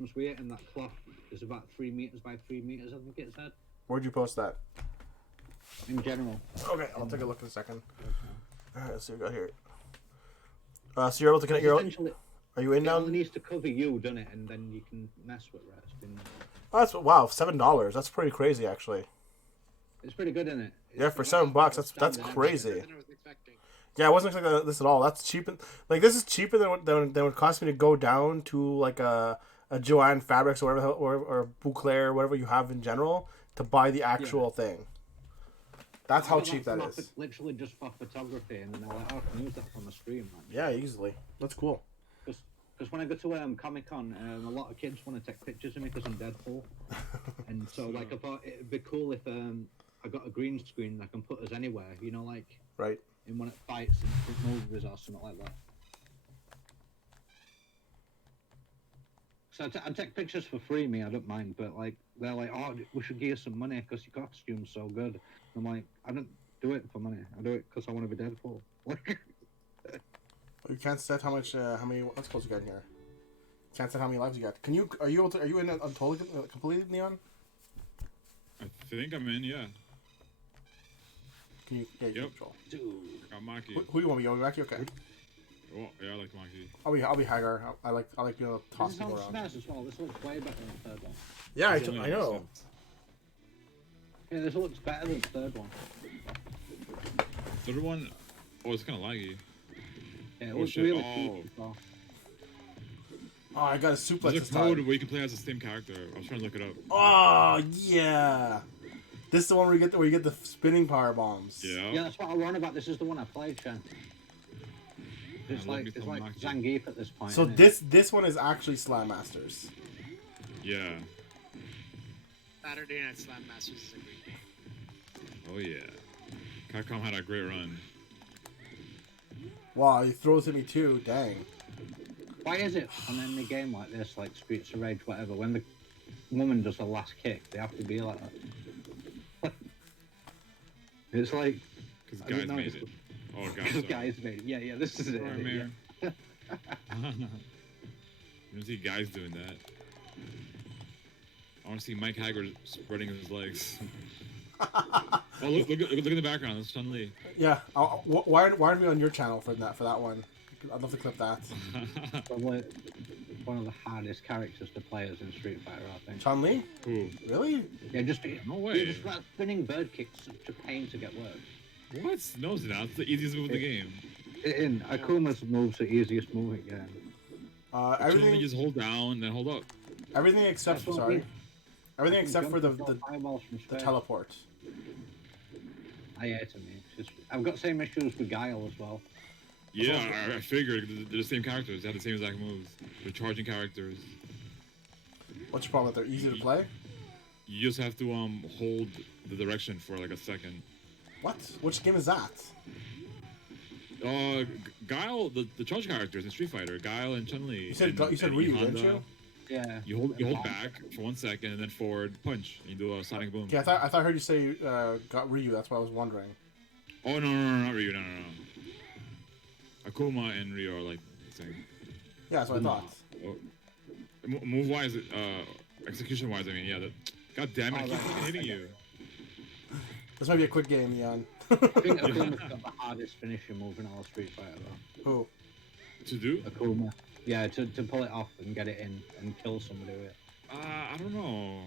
with it, and that cloth is about 3 meters by 3 meters. I think it said. Where'd you post that? In general. Okay, I'll take a look in a second. Alright, let's see what we got here. So you're able to connect your... Are you in now? It only needs to cover you, doesn't it? And then you can mess with the rest. Oh, that's, wow, $7. That's pretty crazy, actually. It's pretty good, isn't it? Yeah, for $7, that's crazy. Yeah, I wasn't expecting this at all. That's cheap. Like, this is cheaper than would cost me to go down to, like, a Joanne Fabrics or whatever, or Bouclair, whatever you have in general, to buy the actual thing. That's how cheap that is. Literally just for photography, and then I can use that on the stream, man. Yeah, easily. That's cool. Because when I go to Comic-Con, a lot of kids want to take pictures of me because I'm Deadpool. And so, like, I thought it'd be cool if I got a green screen that I can put us anywhere, you know, like... Right. In one of the fights and movies or something like that. So I take pictures for free, me, I don't mind, but, like, they're like, oh, we should give you some money because your costume's so good. I'm like, I don't do it for money. I do it because I want to be Deadpool. You can't set how many what's close you got in here. Can't set how many lives you got. Are you in a totally completely Neon? I think I'm in, yeah. Can you yep. control? Dude. I got Maki. Who do you want me? You want me Maki? Okay. Oh, yeah, I like Maki. I'll be Hagar. I like being able to toss people around. This as well. This looks way better than the third one. Yeah, I know. Yeah, this looks better than the third one. Third one, oh, it's kind of laggy. Yeah, it looks really cool. Oh, I got a suplex There's a code where you can play as the same character. I was trying to look it up. Oh, yeah. This is the one where you get the spinning power bombs. Yeah. Yeah, that's what I run about. This is the one I played, Shen. It's like Zangief at this point. So this one is actually Slam Masters. Yeah. Saturday Night Slam Masters is a great game. Oh yeah. Capcom had a great run. Wow, he throws at me too. Dang. Why is it on any game like this, like Streets of Rage, whatever, when the woman does the last kick, they have to be like that? It's like... Because guys made it. Oh, God. Because guys made it. Yeah, this is it. Sorry, yeah. You don't see guys doing that. I want to see Mike Haggard spreading his legs. Oh, look in the background. That's Chun-Li. Yeah. Why aren't we on your channel for that one? I'd love to clip that. Probably one of the hardest characters to play as in Street Fighter, I think. Chun-Li? Who? Really? Yeah, no way. Just that spinning bird kicks such a pain to get work. What? No, it's not. It's the easiest move in the game. In Akuma's move's the easiest move in the game. Everything. You just hold down, then hold up. Everything except everything except for the teleport. I hate him. I've got the same issues with Guile as well. Yeah, I figured they're the same characters. They have the same exact moves. They're charging characters. What's your problem? They're easy to play. You just have to hold the direction for like a second. What? Which game is that? Guile, the charge characters in Street Fighter, Guile and Chun-Li. You said Ryu, didn't you? Yeah. You hold back for 1 second and then forward punch. You do a sonic boom. Yeah, I thought I heard you say got Ryu. That's what I was wondering. Oh no, not Ryu. No. Akuma and Ryu are like the same. Yeah, that's what I thought. Oh. Move wise, execution wise, I mean, yeah. God damn it, I keep fucking hitting you. This might be a quick game, Ian. I think Akuma's got the hardest finisher move in all Street Fighter, though. Who? To do? Akuma. Yeah, to pull it off and get it in and kill somebody with it. I don't know.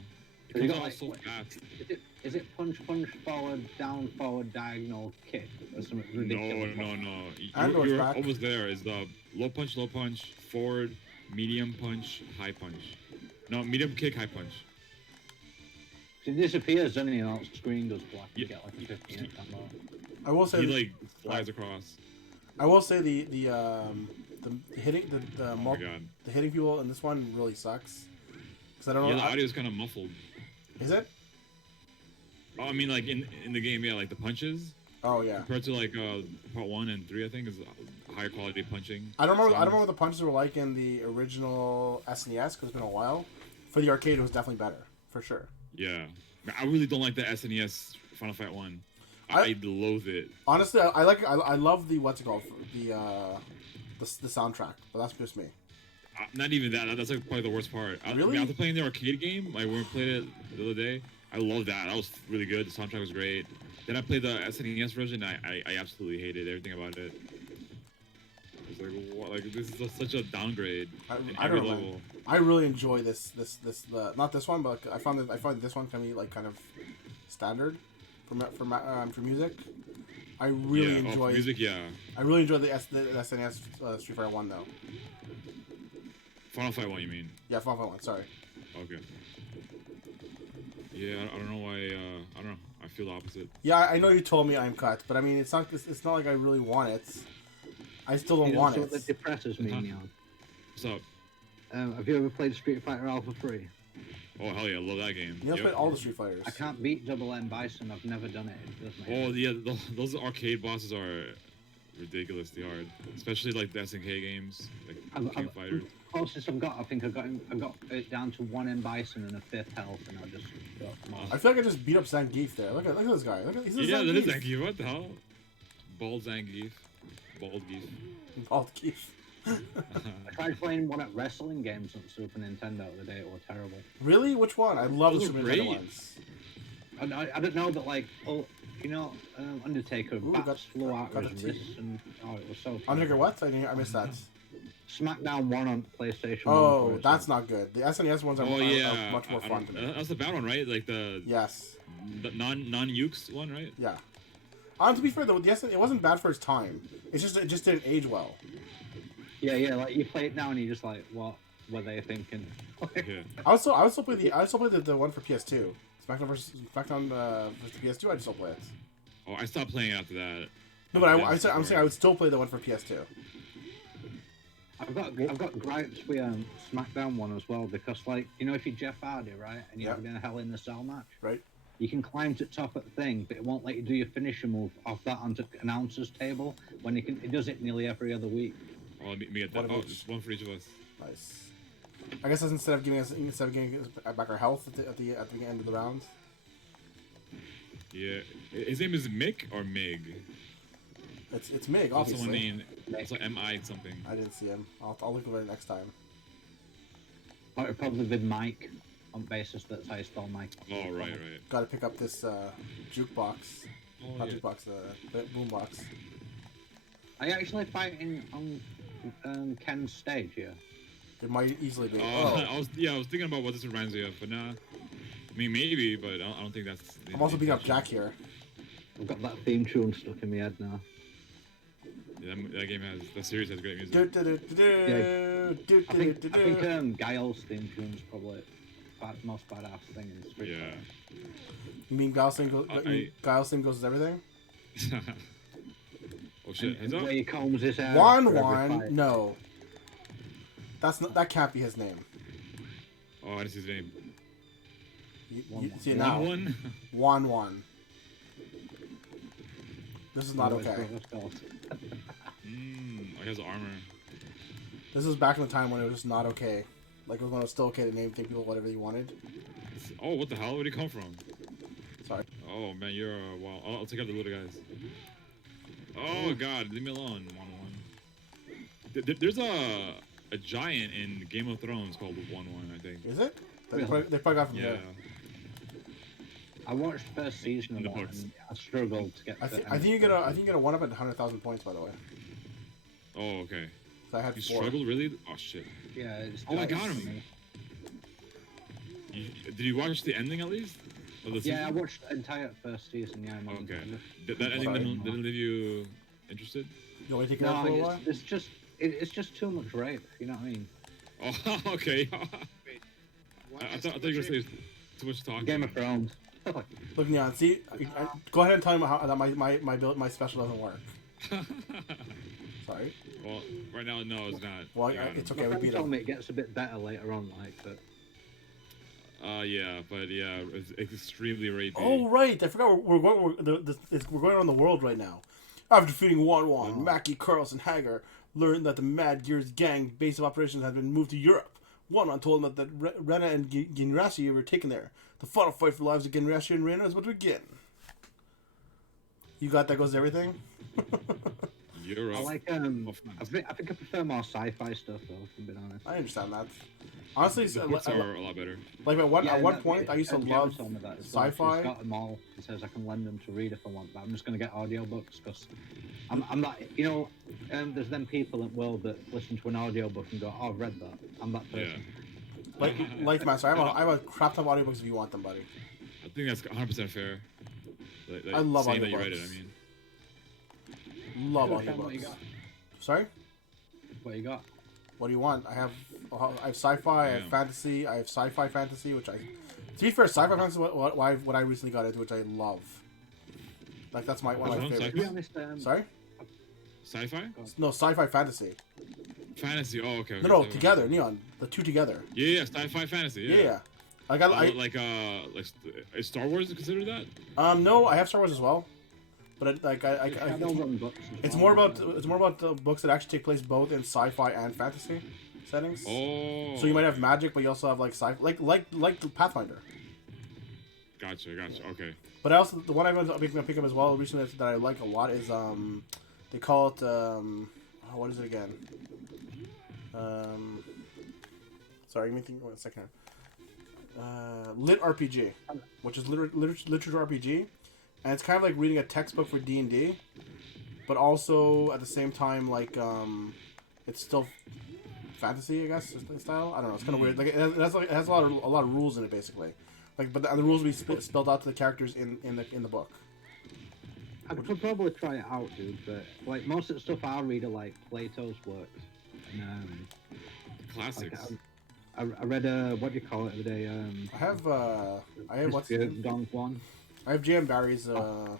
It You comes got, out so fast. Is it punch, forward, down, forward, diagonal, kick? Or something ridiculous? No. You're almost there. Is the low punch, forward, medium punch, high punch. No, medium kick, high punch. It disappears, doesn't he? And all the screen goes black. You Yeah. get like 15 I will say he like flies across. I will say the hitting Oh my god. the hitting people in this one really sucks. Cause I don't know. Yeah, the audio is kind of muffled. Is it? Oh, I mean, like in the game, yeah, like the punches. Oh yeah. Compared to like part 1 and 3, I think is higher quality punching. I don't remember what the punches were like in the original SNES because it's been a while. For the arcade, it was definitely better for sure. Yeah, I really don't like the SNES Final Fight 1. I loathe it. Honestly, I love the what's it called, the soundtrack, but that's just me. Not even that. That's like probably the worst part. Really? After playing the arcade game, like when we played it the other day, I loved that. That was really good. The soundtrack was great. Then I played the SNES version. I absolutely hated everything about it. It's like what? Like this is such a downgrade. I don't know. I really enjoy this not this one, but I find this one can be like kind of standard for music. I really enjoy music. Yeah. I really enjoy the SNES Street Fighter 1 though. Final Fight 1, you mean? Yeah, Final Fight 1. Sorry. Okay. Yeah, I don't know why. I don't know. I feel the opposite. Yeah, I know you told me I'm cut, but I mean, it's not like I really want it. I still don't want it. That depresses me, Neon. What's up? Have you ever played Street Fighter Alpha 3? Oh hell yeah, I love that game. You played all the Street Fighters. I can't beat Double M Bison. I've never done it. Oh yeah, those arcade bosses are ridiculously hard, especially like the SNK games, like King Fighters. Closest I've got, I think I got it down to 1 M Bison and a 5th health, and I just got them all. I feel like I just beat up Zangief there. Look at this guy. He's yeah, Zangief. that is Zangief. What the hell? Bald Zangief. Bald Geef. Bald Geef. I tried playing one at wrestling games on Super Nintendo the day. It was terrible. Really? Which one? I love the Those Super are Nintendo great. ones. I don't know, but like, Undertaker bats flew out of his wrists, and it was so. Undertaker what? I missed that. SmackDown 1 on PlayStation. Oh, 1 that's not good. The SNES ones are much more fun to me. That's the bad one, right? Like the the non-Ukes one, right? Yeah. To be fair though, it wasn't bad for its time. It just didn't age well. Yeah, like you play it now and you're just like, what were they thinking? Yeah. I still play the one for PS2. SmackDown versus PS2. I just still play it. Oh, I stopped playing after that. No, but I'm saying I would still play the one for PS2. I've got gripes with SmackDown 1 as well, because like, if you're Jeff Hardy, right, and you're having a Hell in the Cell match, right? You can climb to the top of the thing, but it won't let you do your finisher move off that onto announcer's table when it does it nearly every other week. Oh, let me get that. Just one for each of us. Nice. I guess that's instead of giving us back our health at the end of the round. Yeah, his name is Mick or Mig. It's Mig, obviously. Someone named like M.I. something. I didn't see him. I'll look at it next time. Or it'd probably be Mike, on basis that's how you spell Mike. Oh right. Got to pick up this jukebox. Oh, Not yeah. jukebox, the boombox. Are you actually fighting on Ken's stage here? It might easily be. I was thinking about what this reminds me of, but nah. I mean, maybe, but I don't think that's. I'm also beating up Jack here. I've got that theme tune stuck in my head now. Yeah, that series has great music. I think Guile's theme tune's probably the most badass thing in Street Fighter. You mean Guile's theme goes with everything? Oh shit! And the way he combs his hair. Juan, no. That can't be his name. Oh, I didn't see his name. You see it now. Juan. This is not okay. He has armor. This was back in the time when it was just not okay. Like when it was still okay to name people whatever you wanted. Oh, what the hell? Where'd he come from? Sorry. Oh man, you're wow. I'll take out the little guys. Oh god, leave me alone. 1-1. There's a giant in Game of Thrones called 1-1, I think. Is it? They probably got from there. I watched the first season of that and I struggled to get. I think you get a 1-up at 100,000 points, by the way. Oh, okay. So I had You 4. struggled really? Oh shit. Yeah. It's I got him. Did you watch the ending at least? Of the season? Yeah, I watched the entire first season. Yeah. Okay. That ending didn't leave you interested? You want me to take it out for a while? It's just too much rape. You know what I mean? Oh, okay. Wait. I thought you were saying too much talking. Game of Thrones. Look, Neon. See, go ahead and tell him how that my special doesn't work. Sorry. Well, right now, no, it's not. Well, it's okay. We beat told him. me it gets a bit better later on, like, but. Yeah, but yeah, it's extremely rapey. Oh right, I forgot we're going around the world right now. After defeating Juan, Mackie, Carlson, Hager learned that the Mad Gear's gang base of operations had been moved to Europe. Juan told them that Rena and Ginrashi were taken there. The final fight for the lives of Ginrashi and Rena is about to begin. You got that goes to everything? Europe. I like Of France. I think I prefer more sci-fi stuff though. If I'm being honest. I understand that. Honestly, The books are a lot better. like at one that- point, I used to Jem love told me that as well. sci-fi. She's got them all. She says I can lend them to read if I want, but I'm just gonna get audiobooks because I'm not. You know, there's them people in the world that listen to an audiobook and go, "Oh, I've read that." I'm that Yeah. person. Like lifemaster. I have a crap ton of audiobooks if you want them, buddy. I think that's 100% fair. I love saying that you read audiobooks. it. I mean, Love What you audiobooks. got? Sorry. What you got? What do you want? I have sci-fi, I have Yeah. fantasy, I have sci-fi fantasy, which to be fair, sci-fi fantasy is what I recently got into, which I love. Like that's one of my Sci-fi? To be favorites. honest, Sorry? sci-fi, No, sci-fi fantasy. fantasy. Oh, okay. No, sci-fi. together, Neon, the two together. Yeah, sci-fi fantasy. Yeah, Yeah. yeah. I got Is Star Wars considered that? no, I have Star Wars as well, but Shadowrun books as it's well. more about the books that actually take place both in sci-fi and fantasy settings. Oh. So you might have magic, but you also have like sci like the Pathfinder. Gotcha. Okay. But I also the one I'm gonna pick up as well recently that I like a lot is they call it what is it again? Sorry, give me think 1 second. Lit RPG, which is literature RPG, and it's kind of like reading a textbook for D&D, but also at the same time like it's still fantasy, I guess, style. I don't know. It's kind of weird. Like it has a lot of rules in it, basically. Like, but the rules will be spelled out to the characters in the book. I could probably try it out, dude. But like most of the stuff I read are like Plato's works. And, Classics. like, I read what do you call it the day? I have what's History the of name? Don Juan. I have J.M. Barrie's not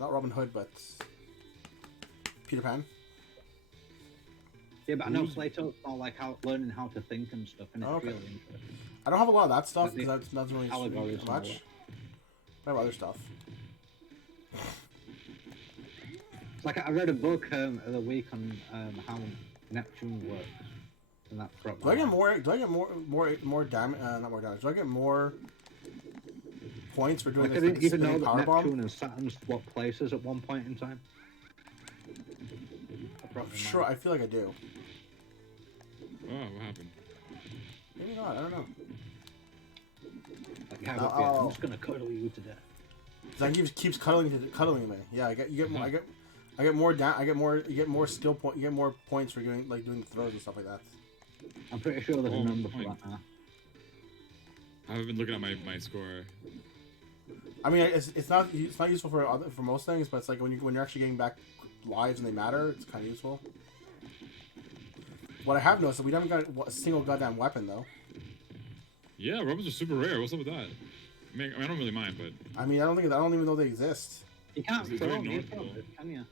Robin Hood, but Peter Pan. Yeah, but I know Plato's all like learning how to think and stuff, and it's Okay. really interesting. I don't have a lot of that stuff But the because that's really allegories and all much. I have other stuff. It's like I read a book the week on how Neptune works, and that brought Do I me get on. more? Do I get more damage? Not more damage. Do I get more points for doing Like, I this didn't even know spinning that power bomb? Neptune and Saturn swapped places at one point in time. That brought me Sure, on. I feel like I do. Oh, what happened? Maybe not. I don't know. Like, how would be, Oh. I'm just gonna cuddle you to death. That keeps cuddling me. Yeah, you get more. I get more down. You get more skill point. You get more points for doing the throws and stuff like that. I'm pretty sure there's a Oh, number for my- that now. I haven't been looking at my score. I mean, it's not useful for most things, but it's like when you're actually getting back lives and they matter, it's kind of useful. What I have noticed is we haven't got a single goddamn weapon though. Yeah, weapons are super rare. What's up with that? I mean, I don't really mind, but I mean, I don't even know they exist. You can't It's throw very them, normal. can you?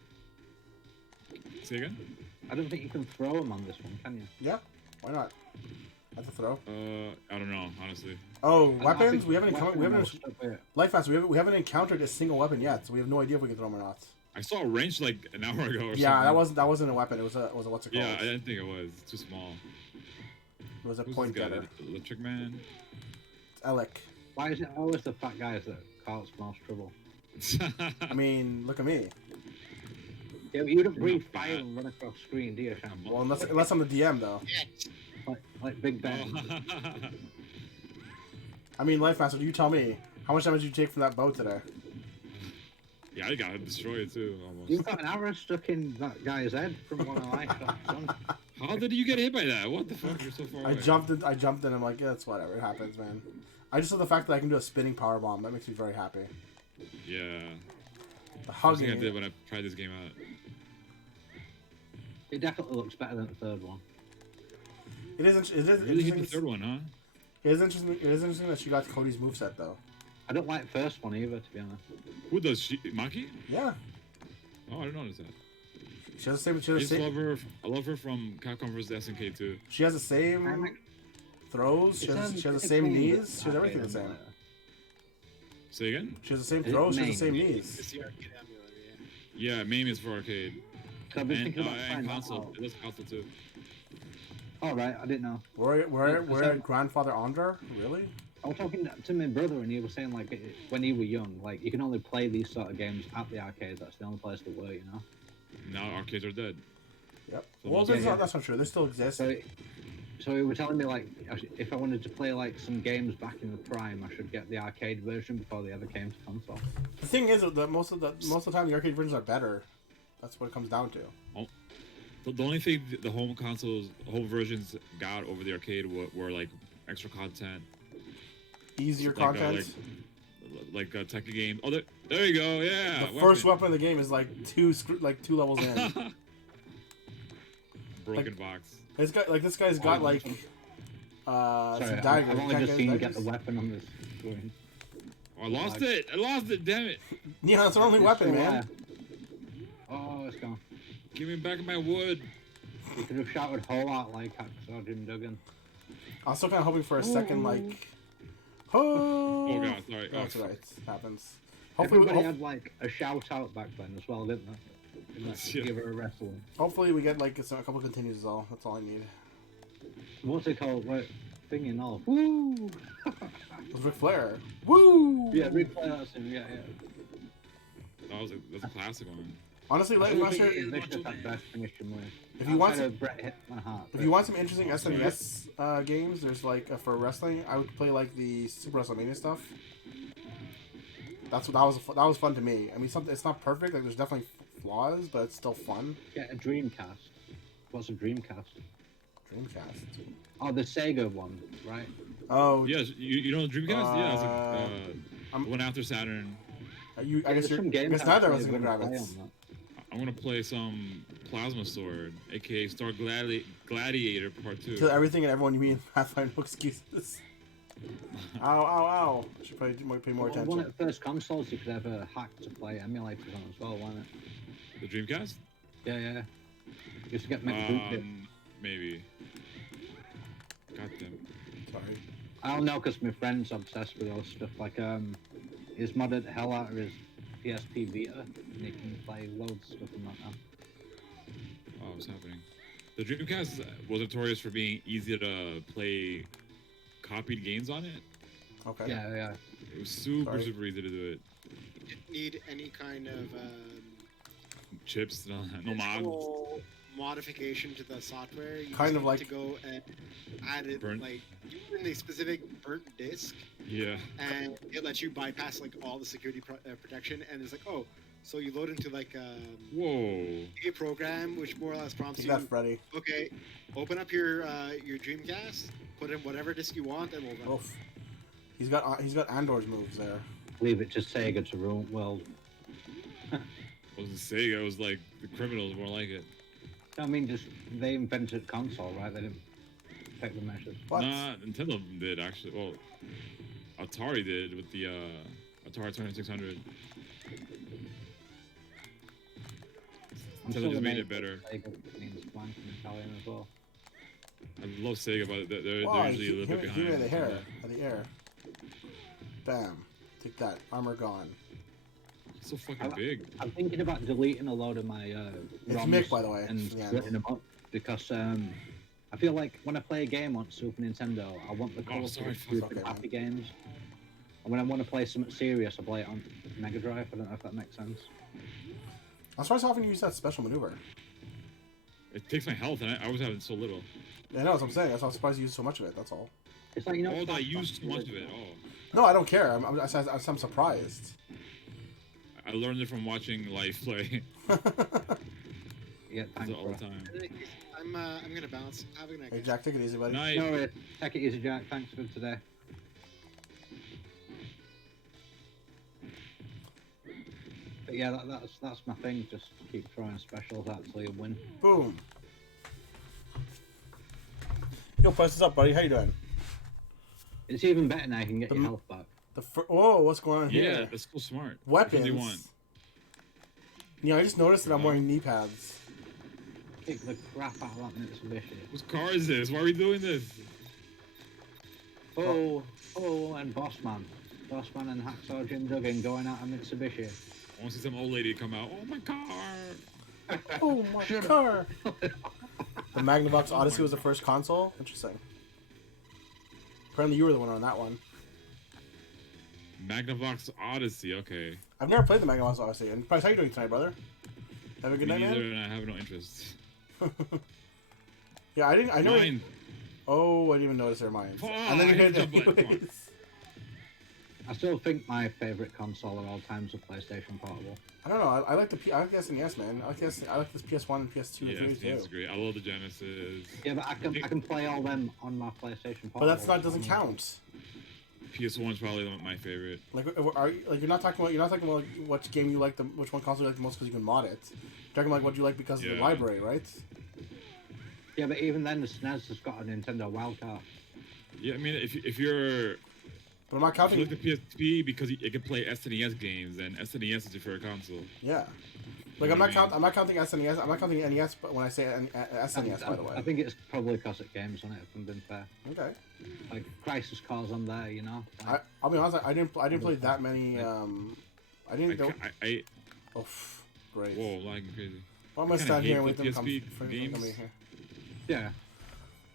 say again. I don't think you can throw them on this one, can you? Yeah, why not? That's a throw. I don't know, honestly. Oh, I weapons? think We haven't weapon encountered. most of it- Lifemaster. We haven't encountered a single weapon yet, so we have no idea if we can throw them or not. I saw a wrench like an hour ago. Or Yeah, something. that wasn't a weapon. It was a what's it called? Yeah, I didn't think it was. It's too small. It was a Who's point this guy? getter. The Electric Man. It's Alec. Why is it always the fat guys that cause most trouble? I mean, look at me. Yeah, but you don't You're breathe not fire fat. and run across screen, do you, Sham? Well, unless I'm the DM though. Like Big Ben. Oh. I mean, Lifemaster, you tell me how much damage did you take from that bow today? Yeah, I got destroyed too, almost. You've got an arrow stuck in that guy's head from one of my shots, son. How did you get hit by that? What the fuck? You're so far away. I jumped in. I'm like, yeah, it's whatever. It happens, man. I just love the fact that I can do a spinning power bomb. That makes me very happy. Yeah. The First thing I hugging. did when I tried this game out. It definitely looks better than the third one. It is. It is Really hit the interesting. third one, huh? It is interesting. It is interesting that she got Cody's moveset though. I don't like the first one either, to be honest. Who does she? Maki? Yeah, Oh, I didn't notice that. she has the same. She I has the just same. love her. I love her from Capcom vs SNK too. She has the same throws. She has the same knees. She has everything the same. Say again? She has the same Is it throws. She has the main? same knees. It's the arcade emulator, yeah. Yeah, MAME is for arcade. So I've been And, thinking about and trying that console. out. It does console too. Oh, right, I didn't know. Where grandfather Andra? Really? I was talking to my brother and he was saying, like, when he was young, like, you can only play these sort of games at the arcade. That's the only place to work, you know? Now arcades are dead. Yep. For the Well, most that's part. not, that's not true. They still exist. So you were telling me like if I wanted to play like some games back in the prime, I should get the arcade version before they ever came to console. The thing is that most of the time the arcade versions are better. That's what it comes down to. The only thing the home consoles, home versions got over the arcade were like extra content, Easier like, content. like Tekken game. Oh, there you go. Yeah. The first weapon in the game is like two levels in. Broken box. This guy's got like Sorry, some daggers. I've You only can't just seen you get daggers? the weapon on this screen. Oh, I lost it. Damn it. Yeah, that's our only It's weapon, still man. there. Oh, it's gone. Give me back my wood. You could have shouted "Whole out" like Hacksaw Jim Duggan. I was still kind of hoping for a second like. Oh, Oh god, sorry. That's Oh, right. It happens. Hopefully, Everybody had like a shout out back then as well, didn't they? In that Yeah. Give her a wrestling. hopefully we get like a couple continues. Is all. That's all I need. What's it called? Like singing all. Woo! It was Ric Flair. Woo! Yeah, replay that scene. Yeah. that's a classic one. Honestly, I Life think Master, Vicious had best finishing with. If you want Outside some- of Bret hit my heart. if you want some interesting SNES games, there's like for wrestling, I would play like the Super WrestleMania stuff. That was fun to me. I mean, it's not perfect. Like there's definitely flaws, but it's still fun. Get a Dreamcast. What's a Dreamcast? Dreamcast. Oh, the Sega one, right? Oh, Yes, you know Dreamcast? Yeah, it's I'm- the one after Saturn. I Yeah, guess there's you're. some I games guess that neither of I us are really gonna grab wanna it. play on I want to play some Plasma Sword, aka Star Gladiator Part 2. Kill everything and everyone you meet in Pathfinder. No excuses. Ow! Ow! Ow! Should probably pay more that. One attention. of the first consoles you could ever hack to play emulators on as well, wasn't it? The Dreamcast? Yeah. Used to get McDoop. Maybe. Goddamn. Sorry. I don't know because my friend's obsessed with those stuff. Like, he's modded the hell out of his PSP Vita, and he can play loads of stuff on that now. Oh, what's happening? The Dreamcast was notorious for being easy to play copied games on it. Okay. Yeah. It was super Sorry. easy to do it. You didn't need any kind of Chips, no mods. physical modification to the software. You Kind just of need like- to go and add it Burnt. like in a specific burnt disk, Yeah. and it lets you bypass like all the security protection. And it's like, oh, so you load into like Whoa. a program which more or less prompts Take you. that, Freddy. Okay, open up your Dreamcast, put in whatever disk you want, and we'll run. Oof. He's got Andor's moves there. Leave it to Sega to rule world. It wasn't Sega, it was like the criminals more like it. I mean, just they invented console, right? They didn't take the measures. What? Nah, Nintendo did actually. Well, Atari did with the Atari 2600. I'm Nintendo sure just they made it better. Sega means blank in Italian as well. I love Sega, but they're Why? usually a little bit Give me behind. the hair. The air. Bam. Take that. Armor gone. It's so fucking big. I'm thinking about deleting a load of my It's ROMs Mick, by the way. and Yeah, splitting them up because I feel like when I play a game on Super Nintendo, I want the colourful, sorry, stupid, okay, man. happy games. And when I want to play something serious, I play it on Mega Drive. I don't know if that makes sense. I'm surprised how often you use that special maneuver. It takes my health, and I was having so little. Yeah, I know what I'm saying. That's why I'm surprised you use so much of it. That's all. It's like, you know, Oh, that I Smash used too Bros. much of it. Oh. No, I don't care. I'm surprised. I learned it from watching Life play Yeah, thanks, all bro. the time. I'm gonna bounce. Have a good night. Hey, guys. Jack, take it easy, buddy. Night. No worries. Take it easy, Jack. Thanks for today. But yeah, that's my thing. Just keep throwing specials out till you win. Boom. Yo, Plus, what's up, buddy? How you doing? It's even better now. You can get your health back. Whoa, what's going on Yeah, here? that's so smart. Which one do you want? Weapons. Yeah, I just noticed that I'm wearing knee pads. Kick the crap out of that Mitsubishi. Whose car is this? Why are we doing this? Oh, and Bossman. Bossman and Hacksaw Jim Duggan going out of Mitsubishi. I want to see some old lady come out. Oh, my car! Oh my car! The Magnavox Odyssey was the first console? Interesting. Apparently you were the one on that one. Magnavox Odyssey, okay. I've never played the Magnavox Odyssey. And Price, how you doing tonight, brother? Have a good night, neither, man. and I have no interest. Yeah, I know. Mine. Oh, I didn't even notice they're mine. Oh, And then I you hit hit the button, come on. anyways. I still think my favorite console of all time is a PlayStation Portable. I don't know. I like I like the SNES, man. I like this PS1 and PS2 Yeah, and 3 it's too. great. I love the Genesis. Yeah, but I can play all them on my PlayStation Portable. But that's not doesn't count. PS1 is probably my favorite. Like, you're not talking about which game you like which one console you like the most because you can mod it. You're talking about what you like because of the Yeah. library, right? Yeah, but even then, the SNES has got a Nintendo wildcard. Yeah, I mean, if you're But I'm not if counting. you like the PSP because it can play SNES games, then SNES is your favorite console. Yeah. Like I'm not counting SNES. I'm not counting NES, but when I say SNES, by the I way. think it's probably because it games on it. If I'm being fair, Okay. like Crisis Core's on there, you know. Like, I'll be honest. I didn't play that many. I didn't. Oh, great. Whoa, lagging crazy. Well, I'm gonna kinda stand here hate and wait the them come PSP for them to come games. in here. yeah,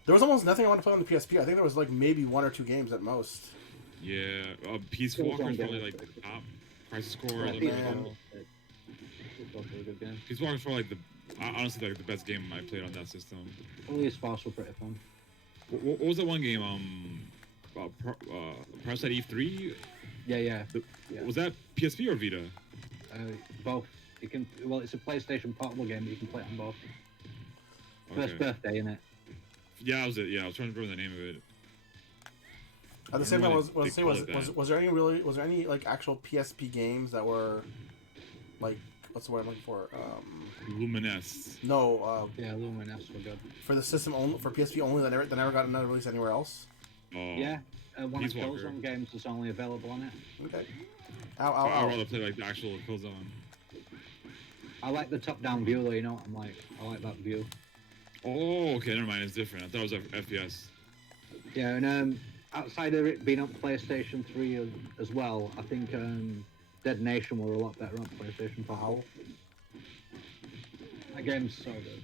There was almost nothing I wanted to play on the PSP. I think there was like maybe 1 or 2 games at most. Yeah, Peace It was Walker on is probably game. like the top. Crisis Core, Yeah, the Peace best. Walker. It's also a good game. Peace Walker is probably honestly like the best game I played on that system. Police Force were pretty fun. What was that one game? Parasite Eve 3? Yeah. Yeah. Was that PSP or Vita? Both. You can. Well, it's a PlayStation Portable game, but you can play it on both. First Okay. birthday, innit? Yeah, that was it. Yeah, I was trying to remember the name of it. At the same time, They call it that. was there any like actual PSP games that were like what's the word I'm looking for? Luminesce. No, Yeah, Luminesce were good. for the system only, for PSP only, that never got another release anywhere else. Oh. Yeah, one of Peace Walker. Killzone games is only available on it. Okay. Ow, I'd ow, rather ow. play like the actual Killzone. I like the top-down view, though. You know what I'm like? I like that view. Oh, okay, never mind. It's different. I thought it was FPS. Yeah, and outside of it being on PlayStation 3 as well, I think Dead Nation were a lot better on PlayStation Portable. That game's so good.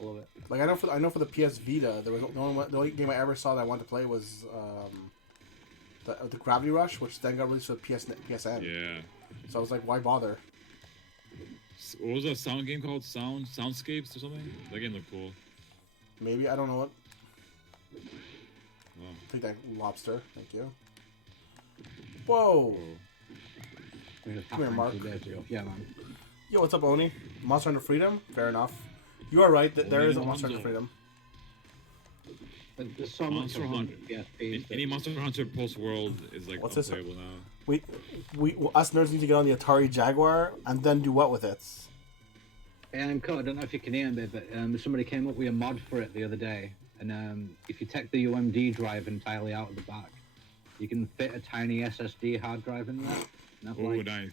I love it. Like I know for the PS Vita, there was the only game I ever saw that I wanted to play was the Gravity Rush, which then got released for the PSN. Yeah. So I was like, why bother? What was that sound game called? Soundscapes or something? That game looked cool. Maybe I don't know what. Wow. Take that lobster. Thank you. Whoa. We just Come here, happened Mark. 2 days ago. Yeah, man. Yo, what's up, Oni? Monster Hunter Freedom? Fair enough. You are right that there Oni is a Monster Hunter Lonzo. Freedom. But there's so much Monster of Hunter. PSP. Any Monster Hunter post world is like What's this? unplayable now. We us nerds need to get on the Atari Jaguar and then do what with it? Cole, I don't know if you can hear me, but somebody came up with a mod for it the other day, and if you take the UMD drive entirely out of the back, you can fit a tiny SSD hard drive in there, and have, Oh, like, nice.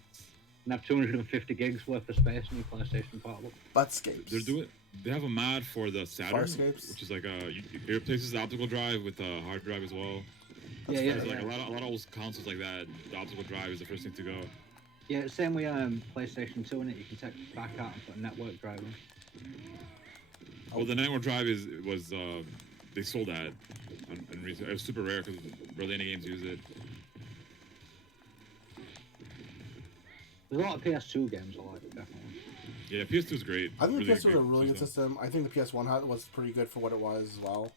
and have 250 gigs worth of space on your PlayStation Portable. Buttscapes. They have a mod for the Saturn, Farscapes? which is like it replaces the optical drive with a hard drive as well. Yeah, There's like a lot of old consoles like that. The optical drive is the first thing to go. Yeah, same with PlayStation 2 in it. You can take it back out and put a network drive in. Well, the network drive was they sold that, and it was super rare because barely any games use it. There's a lot of PS2 games I like, definitely. Yeah, PS2 is great. I think the PS2 was a great really good system. I think the PS1 was pretty good for what it was as well.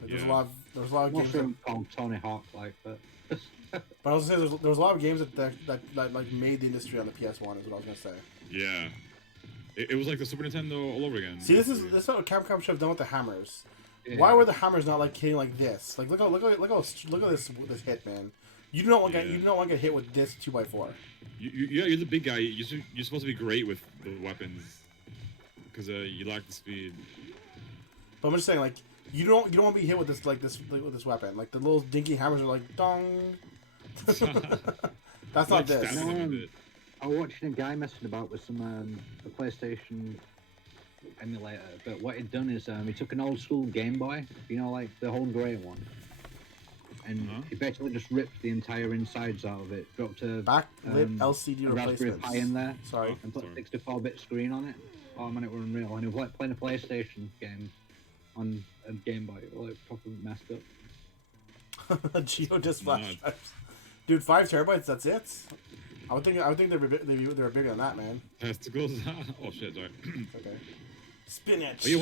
Like, Yeah. There was a lot of Most games. of them called Tony Hawk, like, but But I was gonna say there was a lot of games that like made the industry on the PS1. Is what I was gonna say. Yeah, it was like the Super Nintendo all over again. See, this is what Capcom should have done with the hammers. yeah. Why were the hammers not like hitting like this? Like look at this hit, man. You do not want to get hit with this 2x4. You're the big guy. You're supposed to be great with the weapons because you lack the speed. But I'm just saying, like you don't want to be hit with this with this weapon. Like the little dinky hammers are like dong. That's not this. Stabbing them with it. I was watching a guy messing about with some a PlayStation emulator, but what he'd done is he took an old school Game Boy, you know, like the whole grey one, and he basically just ripped the entire insides out of it, dropped a Backlit LCD a Raspberry Pi in there, Sorry. and put Sorry. a 64-bit screen on it. Oh man, it was unreal. And he was like playing a PlayStation game on a Game Boy, it was, like proper messed up. Geodisc flash Nuts. drives. Dude, 5 terabytes. That's it. I would think they're bigger than that, man. Testicles. Oh shit, sorry. Okay. Spinach. Oh yeah,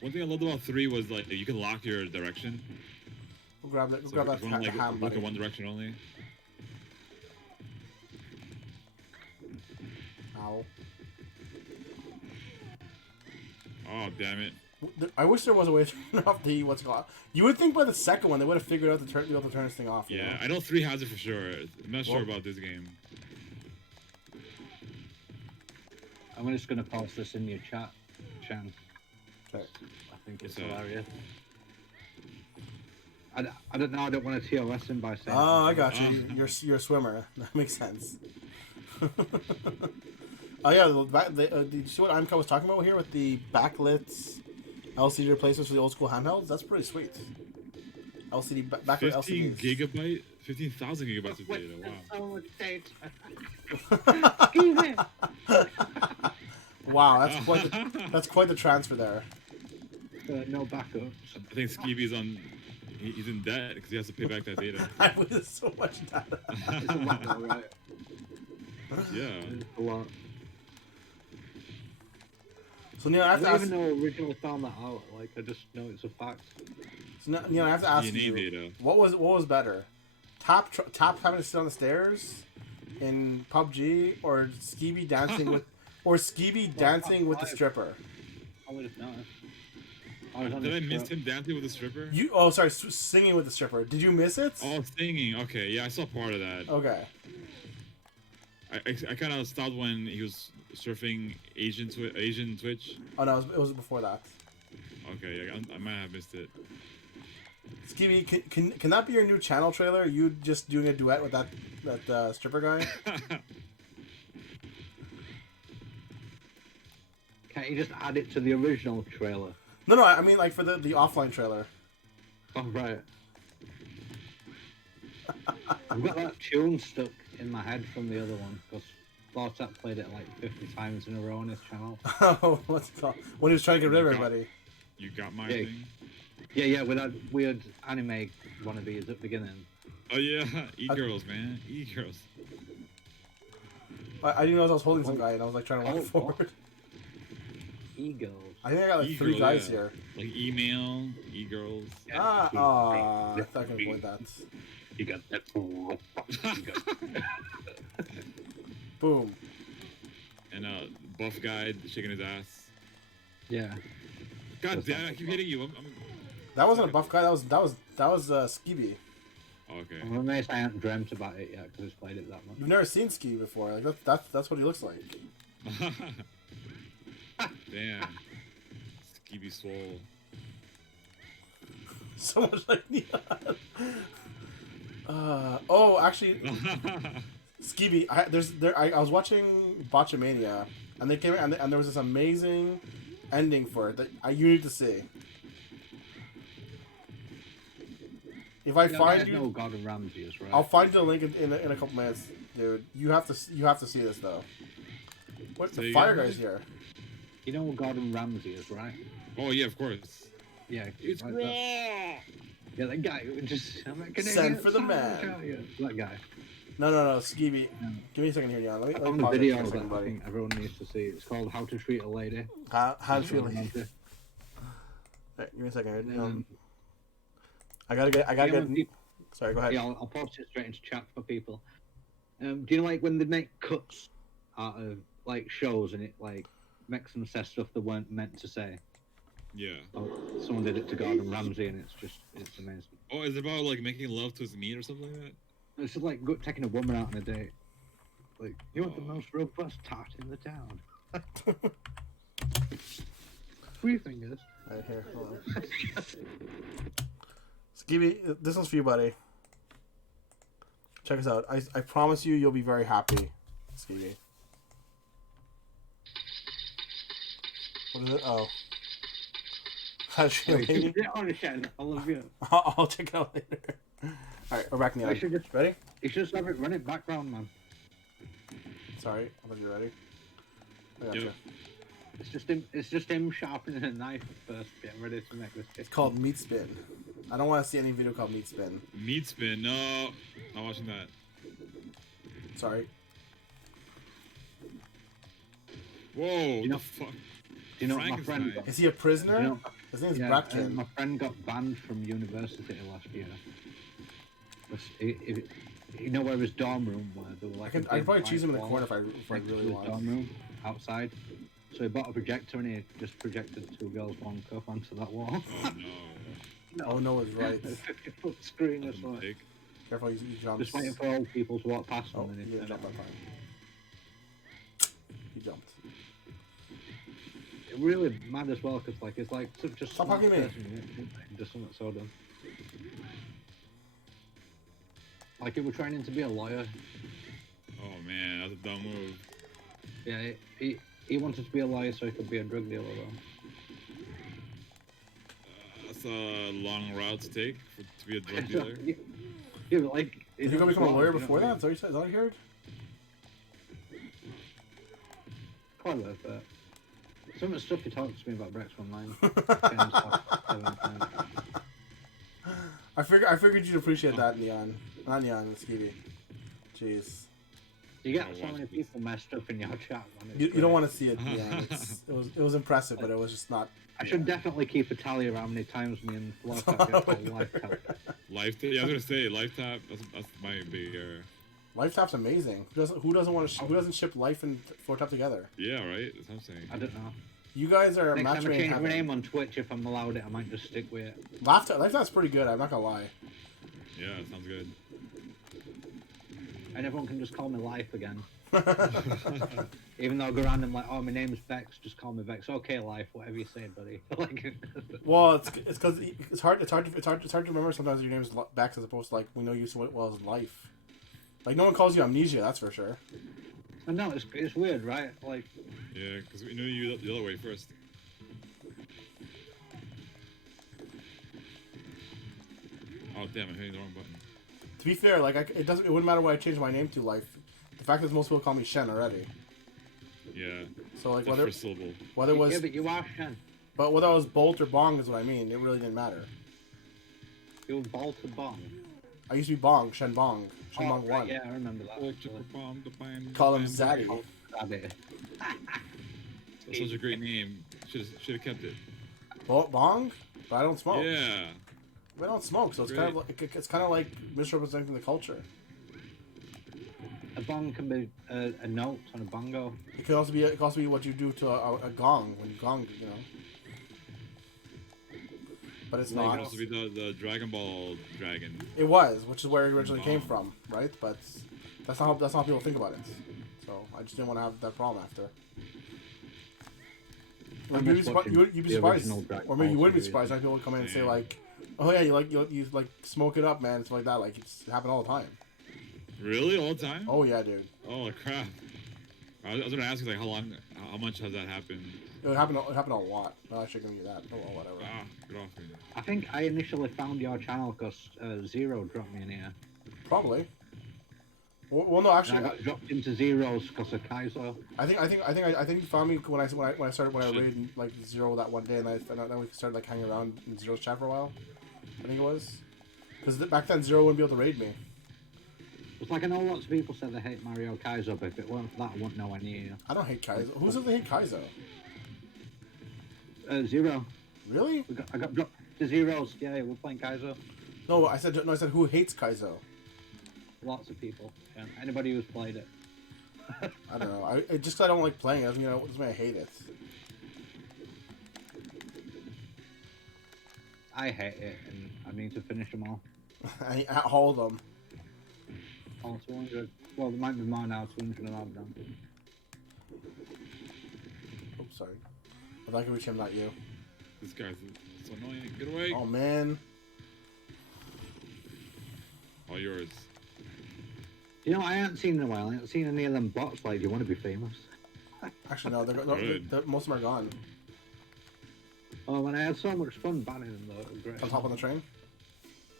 one thing I loved about 3 was like you can lock your direction. We'll grab that. We'll So grab if that you want to ham, look buddy. in one direction only. Ow. Oh damn it. I wish there was a way to turn off the what's it called. You would think by the second one they would have figured out to be able to turn this thing off. You Yeah, know? I know 3 has it for sure. I'm not sure Well- about this game. I'm just gonna post this in your chat, Chan. Okay. I think it's What's that? hilarious. I don't know. I don't want to TOS him by saying. Oh, I got Oh. you. You're a swimmer. That makes sense. Oh yeah, did you see what Imco was talking about here with the backlit LCD replacements for the old school handhelds? That's pretty sweet. LCD backlit 15 LCDs. gigabyte, 15,000 gigabytes of data. Wow. Excuse me. Wow, that's quite the transfer there. No backups. I think Skeevy's on. He's in debt because he has to pay back that data. I was so much data. It's a lot, though, right? Yeah. It's a lot. So Neil, I I have to don't ask. even know originally found that out. Like, I just know it's a fact. So Neil, I have to ask DNA you. data. What was better? Top having to sit on the stairs in PUBG, or Skeevy dancing with the stripper? I would have known. I was on Did I this miss trip. him dancing with the stripper? Singing with the stripper. Did you miss it? Oh, singing. Okay, yeah, I saw part of that. Okay. I kind of stopped when he was surfing Asian Twitch. Oh no, it was before that. Okay, yeah, I might have missed it. Skeevy, can that be your new channel trailer? You just doing a duet with that stripper guy? Can't you just add it to the original trailer? No, I mean like for the offline trailer. Oh, right. I've got that tune stuck in my head from the other one because Bartek played it like 50 times in a row on his channel. Oh, what's it called? When he was trying to get rid of everybody. You got my Yeah. thing. Yeah, with that weird anime wannabes at the beginning. Oh yeah, e-girls, man, e-girls. I didn't know I was holding some guy and I was like trying to walk Oh, forward. E-girls. I think I got like E-girl, 3 guys yeah. here. Like email, e-girls. I thought I could avoid that. You got that. You got- Boom. And buff guy shaking his ass. Yeah. God damn, I keep hitting you. I'm... That wasn't a buff guy. That was Skeevy. Oh, okay. I'm amazed I haven't dreamt about it yet because I've played it that much. You've never seen Skeevy before. Like that's what he looks like. Damn. Skeevy swole. So much like Neon. Oh, actually, Skeevy. I was watching Botchamania, and they came and there was this amazing ending for it that you need to see. If I find you, know Gordon Ramsay is right. I'll find you the link in a couple minutes, dude. You have to see this though. What Say the again? fire guy's here? You know Gordon Ramsay is right. Oh yeah, of course. Yeah, It's like raw. that. Yeah, that guy who just I'm like, "Can I Send get for the some?" man. That guy. No, Skeevy. Give me a second here, Neon. Let me On the pause it video for a that second, I buddy. think everyone needs to see. It's called How to Treat a Lady. How do you feel? Gordon Ramsay. Right, give me a second here. Um, I gotta yeah, when get. people- Sorry, go ahead. yeah, I'll post it straight into chat for people. Do you know like when they make cuts out of like shows and it like makes them say stuff they weren't meant to say? Yeah. Oh, someone did it to Gordon Ramsay and it's amazing. Oh, is it about like making love to his meat or something like that? It's just like taking a woman out on a date. Like, you want the most robust tart in the town. 3 fingers. Right here. Hold on. Skeevy, this one's for you, buddy. Check us out. I promise you'll be very happy, Skeevy. What is it? Oh. How's she lady? I love you. I'll check it out later. Alright, we're back in the I should just- Ready? You should just have it run it background, man. Sorry, I thought you were ready. I gotcha. Yep. It's just him sharpening a knife at first, getting ready to make this. It's called Meat Spin. I don't want to see any video called Meat Spin. Meat spin. No, not watching that. Sorry. Whoa, you know- the fuck? Do you know what my friend Frankenstein. got? Is he a prisoner? You know, His name's yeah, Bratkin. my friend got banned from university last year. You know where his dorm room was? There were like I could probably choose him in the corner if I really Dorm want. room outside. So he bought a projector and he just projected 2 girls 1 cup onto that wall. Oh no. Oh no, is right. A 50-foot screen or That's a something. mistake. Careful, he jumps. Just waiting for old people to walk past him Oh, and he then didn't jump that time. He jumped. It really mad as well because like it's like such a Stop smart hugging me. person just something so dumb. Like he was training to be a lawyer. Oh man, that's a dumb move. Yeah, he wanted to be a lawyer so he could be a drug dealer though. That's a long route to take to be a drug dealer. Yeah, but like Did you go become a lawyer before that? Is that what you heard? Quite worth it. Some of the stuff he talks to me about Brex Online. changed like 7 times. I figured you'd appreciate that, Neon. Not Neon, Skeevy. Jeez. You get I'll so watch many this. people messed up in your chat. Man. You don't want to see it, Neon. It was impressive, but it was just not. I should definitely keep a tally of how many times me and Flortap get called live tap. Life tap. Yeah, I was gonna say life tap. That's my big. Life Tap's amazing. Who doesn't ship Life and Floor Tap together? Yeah, right. That's what I'm saying. I don't know. You guys are Next time match I made in change my heaven. name on Twitch, if I'm allowed it, I might just stick with it. Life Tap's pretty good. I'm not gonna lie. Yeah, that sounds good. And everyone can just call me Life again. Even though I go around and like, oh, my name's Vex, just call me Vex. Okay, Life, whatever you say, buddy. Like, Well, it's because it's hard to remember sometimes your name's Bex as opposed to like we know you so well as Life. Like no one calls you Amnesia, that's for sure. I know it's weird, right? Like, Yeah, because we knew you the other way first. Oh damn! I'm hitting the wrong button. To be fair, like it wouldn't matter what I changed my name to. Life. The fact is most people call me Shen already. Yeah. So like The whether first syllable. it was yeah, but you are Shen. but whether I was Bolt or Bong is what I mean. It really didn't matter. You're Ball to Bong. I used to be Bong, Shen Bong, Shen Bong right, 1. yeah, I remember that. Oh, actually. Call him Zaddy. Zaddy. That's such a great name. Should have kept it. Bong, but I don't smoke. Yeah. I don't smoke, so it's kind of like misrepresenting the culture. A bong can be a note on a bongo. It could also be what you do to a gong when you gong, you know. But it's It could not. also be the Dragon Ball dragon. It was, which is where it originally came from, right? But that's not how people think about it. So I just didn't want to have that problem after. Like, you'd be surprised, or maybe you wouldn't be surprised. Like people would come in and say like, "Oh yeah, you like smoke it up, man." It's like that. Like it happened all the time. Really, all the time? Oh yeah, dude. Oh crap! I was gonna ask you like how much has that happened? It happened a lot. No, I should give you that. Oh well, whatever. Ah, get off me. I think I initially found your channel because Zero dropped me in here. Probably. Well, no, And actually, I got dropped into Zeros because of Kaiser. I think you found me when I raided like Zero that one day, and then we started like hanging around in Zero's chat for a while. I think it was because back then Zero wouldn't be able to raid me. It's like I know lots of people said they hate Mario Kaiser, but if it weren't for that, I wouldn't know any. I don't hate Kaizo. Who says they hate Kaizo? Zero. Really? I got dropped to Zeros. Yeah, we're playing Kaiser. No, I said who hates Kaizo. Lots of people. Yeah. Anybody who's played it. I don't know. Just 'cause I don't like playing it doesn't mean I hate it. I hate it, and I need to finish them all. All of them. All 200. Well, there might be more now. 200 and I've done. Oops, sorry. If I can reach him, not you. This guy's so annoying. Get away! Oh man. All yours. You know, I haven't seen in a while. I haven't seen any of them bots like, do you want to be famous? Actually, no. Most of them are gone. Oh, when I had so much fun banning them though, it was great. On top on the train.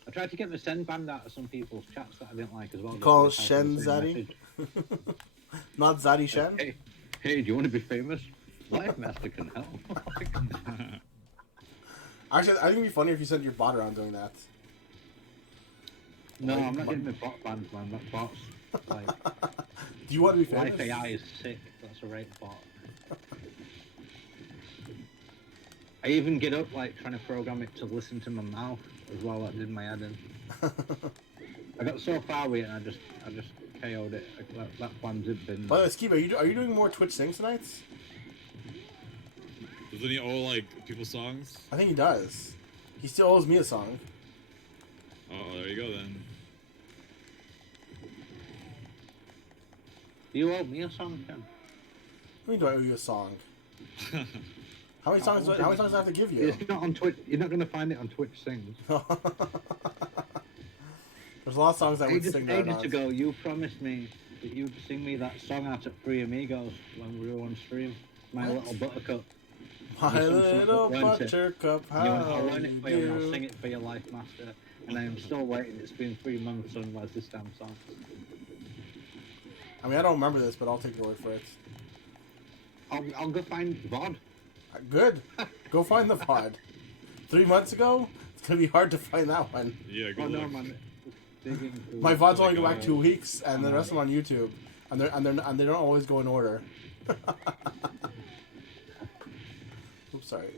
I tried to get the send banned out of some people's chats that I didn't like as well. You call Just Shen typing the same Zaddy? message. Not Zaddy Shen. Hey, do you want to be famous? Lifemaster can help. Actually, I think it'd be funny if you sent your bot around doing that. No, I'm not getting my bot banned, man. That bot's like Do you want to be famous? Life AI is sick. That's a rape bot. I even get up like trying to program it to listen to my mouth as well. That did my head in. I got so far with it, and I just KO'd it. That plan did been. By the way, Skeeb, are you doing more Twitch sings tonight? Doesn't he owe like people's songs? I think he does. He still owes me a song. Oh, there you go then. Do you owe me a song, Ken? What do I owe you a song? How many songs? How many songs do I have to give you? It's not on Twitch. You're not going to find it on Twitch Sings. There's a lot of songs I would sing that Ages ago, you promised me that you'd sing me that song out at Three Amigos when we were on stream. My Little Buttercup. My little buttercup, I'll how learn you it for you and I'll do. sing it for your life, master. And I am still waiting. It's been 3 months and where's this damn song? I mean, I don't remember this, but I'll take your word for it. I'll go find VOD. Good. Go find the VOD. 3 months ago? It's gonna be hard to find that one. Yeah, Oh good no, luck. man. My VODs only go back 2 weeks, and the rest of them on YouTube, and they don't always go in order. Oops, sorry.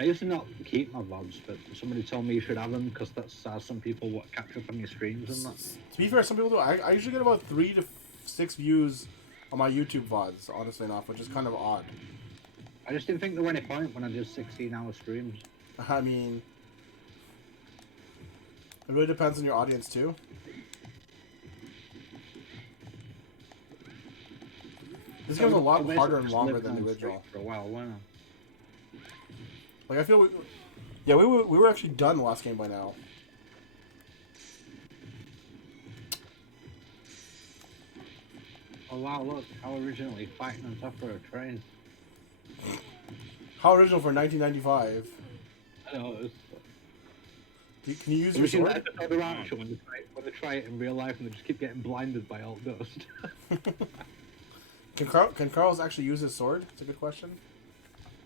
I used to not keep my VODs, but somebody told me you should have them because that's how some people catch up on your streams and that. To be fair, some people do. I usually get about 3 to 6 views on my YouTube VODs, honestly enough, which is kind of odd. I just didn't think there were any point when I did 16-hour streams. I mean, it really depends on your audience too. This game's a lot harder and longer than the original. For a while, wasn't I? Like I feel, yeah, we were actually done the last game by now. Oh wow, look, how originally fighting on top of a train. How original for 1995. I know, it's... Can you use Have your you seen that sword? episode of Archer when they try it in real life and they just keep getting blinded by all dust? Can Carlos actually use his sword? It's a good question.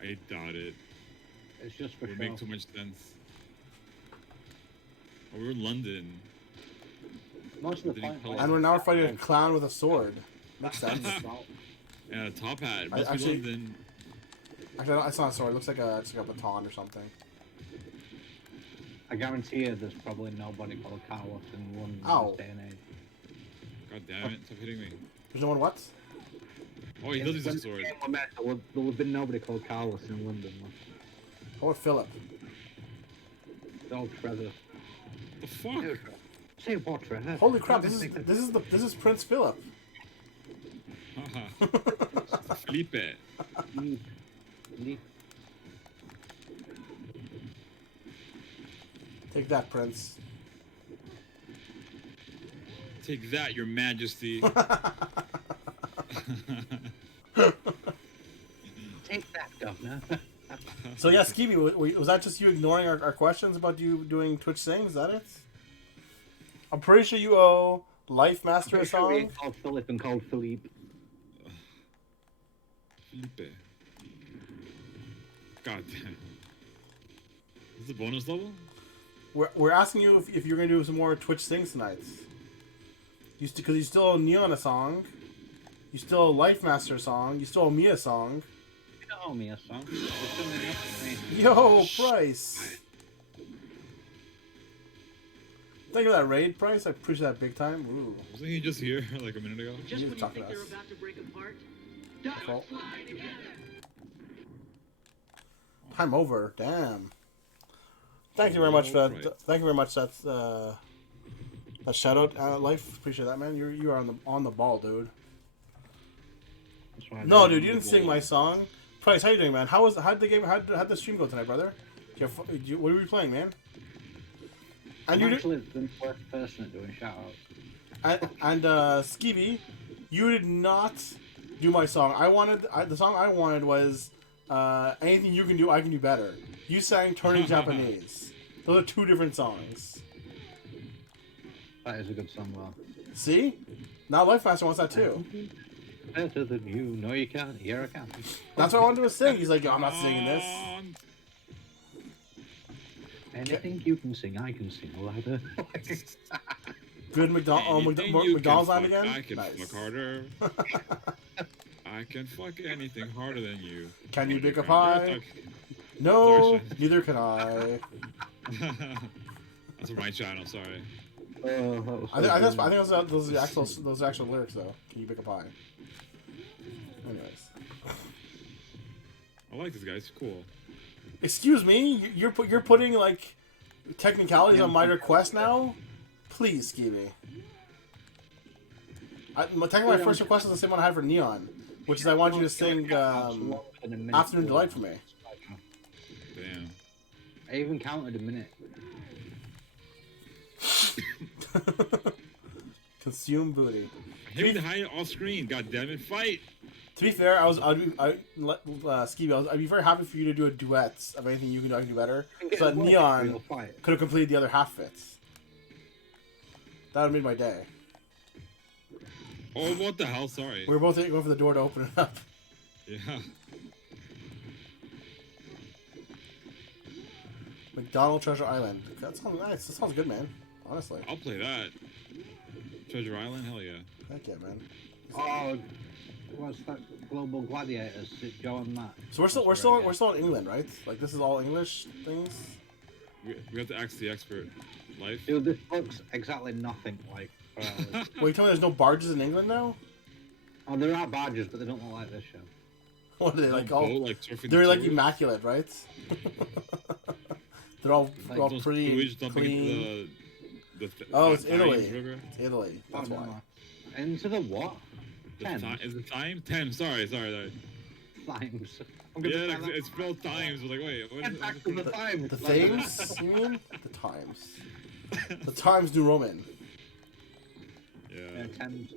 I doubt it. It's just for It would show. make too much sense. Oh, we're in London. Most of the Didn't point... call it- And we're now fighting a clown with a sword. Makes That's sense. And a top hat. I- Must actually- be London. Actually, it's not a sword. It looks like a baton or something. I guarantee you there's probably nobody called Carlos in London in Ow. this day and age. God damn it! Stop hitting me. There's no one what? Oh, he does use When a the sword. game were made, there would have been nobody called Carlos in London. How about Philip? The old Trevor. The fuck? Say what, Trevor? Holy crap! This is Prince Philip. Felipe. Take that, Prince. Take that, Your Majesty. Take that, Governor. So yeah, Skeevy, was that just you ignoring our questions about you doing Twitch things? Is that it? I'm pretty sure you owe Lifemaster a song. Called Philip and called Philippe. Felipe. God damn. Is this a bonus level? We're asking you if you're gonna do some more Twitch things tonight. Because you still owe Neon a song. You still owe Lifemaster a song. You still owe me a song. You don't owe me a song. It's something else to me. Yo, Price. Thank you for that raid, Price. I appreciate that big time. Ooh. Wasn't he just here like a minute ago? Just You when you talk think to they're us. about to break apart, Well, fly together. time over. Damn. Thank you very much for that. Right. Thank you very much. That's that shout out, Life. Appreciate that, man. You are on the ball, dude. That's why I No, don't dude, you need didn't to sing go. my song. Price, how you doing, man? How'd the stream go tonight, brother? What were you playing, man? And I'm you actually the first person at doing shoutouts. and Skeevy, you did not do my song. The song I wanted was anything you can do, I can do better. You sang Turning Japanese. Those are two different songs. That is a good song, though. See? Now Lifemaster wants that too. Better than you. No, you can't. Yeah, I can. That's what I wanted to sing. He's like, yo, I'm not singing this. Anything you can sing, I can sing louder. Good Anything you McDonald's can line fuck, again? I can Nice. fuck harder. I I can fuck anything harder than you. Can you Oh, bake a friend. pie? No, Sorry, Shen. neither can I. That's my channel. Sorry. Oh, that was I so think good. those are actual lyrics though. Can you bake a pie? Anyways, I like this guy. He's cool. excuse me, you're putting like technicalities on my request now. Please, Skeevy. Technically, my first request is the same one I had for Neon, which is I want you to sing "Afternoon Delight" for me. Damn. I even counted a minute. Consume booty. Hit the hide off screen. God damn it! Fight. To be fair, Skeevy, I'd be very happy for you to do a duet of anything you can do. I can do better. So that Neon could have completed the other half of it. That would have made my day. Oh, what the hell? Sorry. We were both going for the door to open it up. Yeah. McDonald Treasure Island. That sounds nice. That sounds good, man. Honestly. I'll play that. Treasure Island? Hell yeah. Heck yeah, man. Oh, what's that? Global Gladiators, Joe and Matt. So we're still in England, right? Like this is all English things. We have to ask the expert. Life. Dude, this looks exactly nothing like. Wait, you telling me there's no barges in England now? Oh, there are barges, but they don't look like this show. What are they like? All Boat, like, surfing they're like tours? immaculate, right? they're all Those pretty sewage dumping clean. into Oh, it's Thames Italy. River. It's Italy. That's Oh, why. no. Into the what? Thames. Is it Thames? Thames. Sorry. Thames. I'm Yeah, gonna like, it's spelled Thames. But like, wait. What is, Get back to the Thames. The Thames? You mean the Times? The Times New Roman. Yeah. Thames.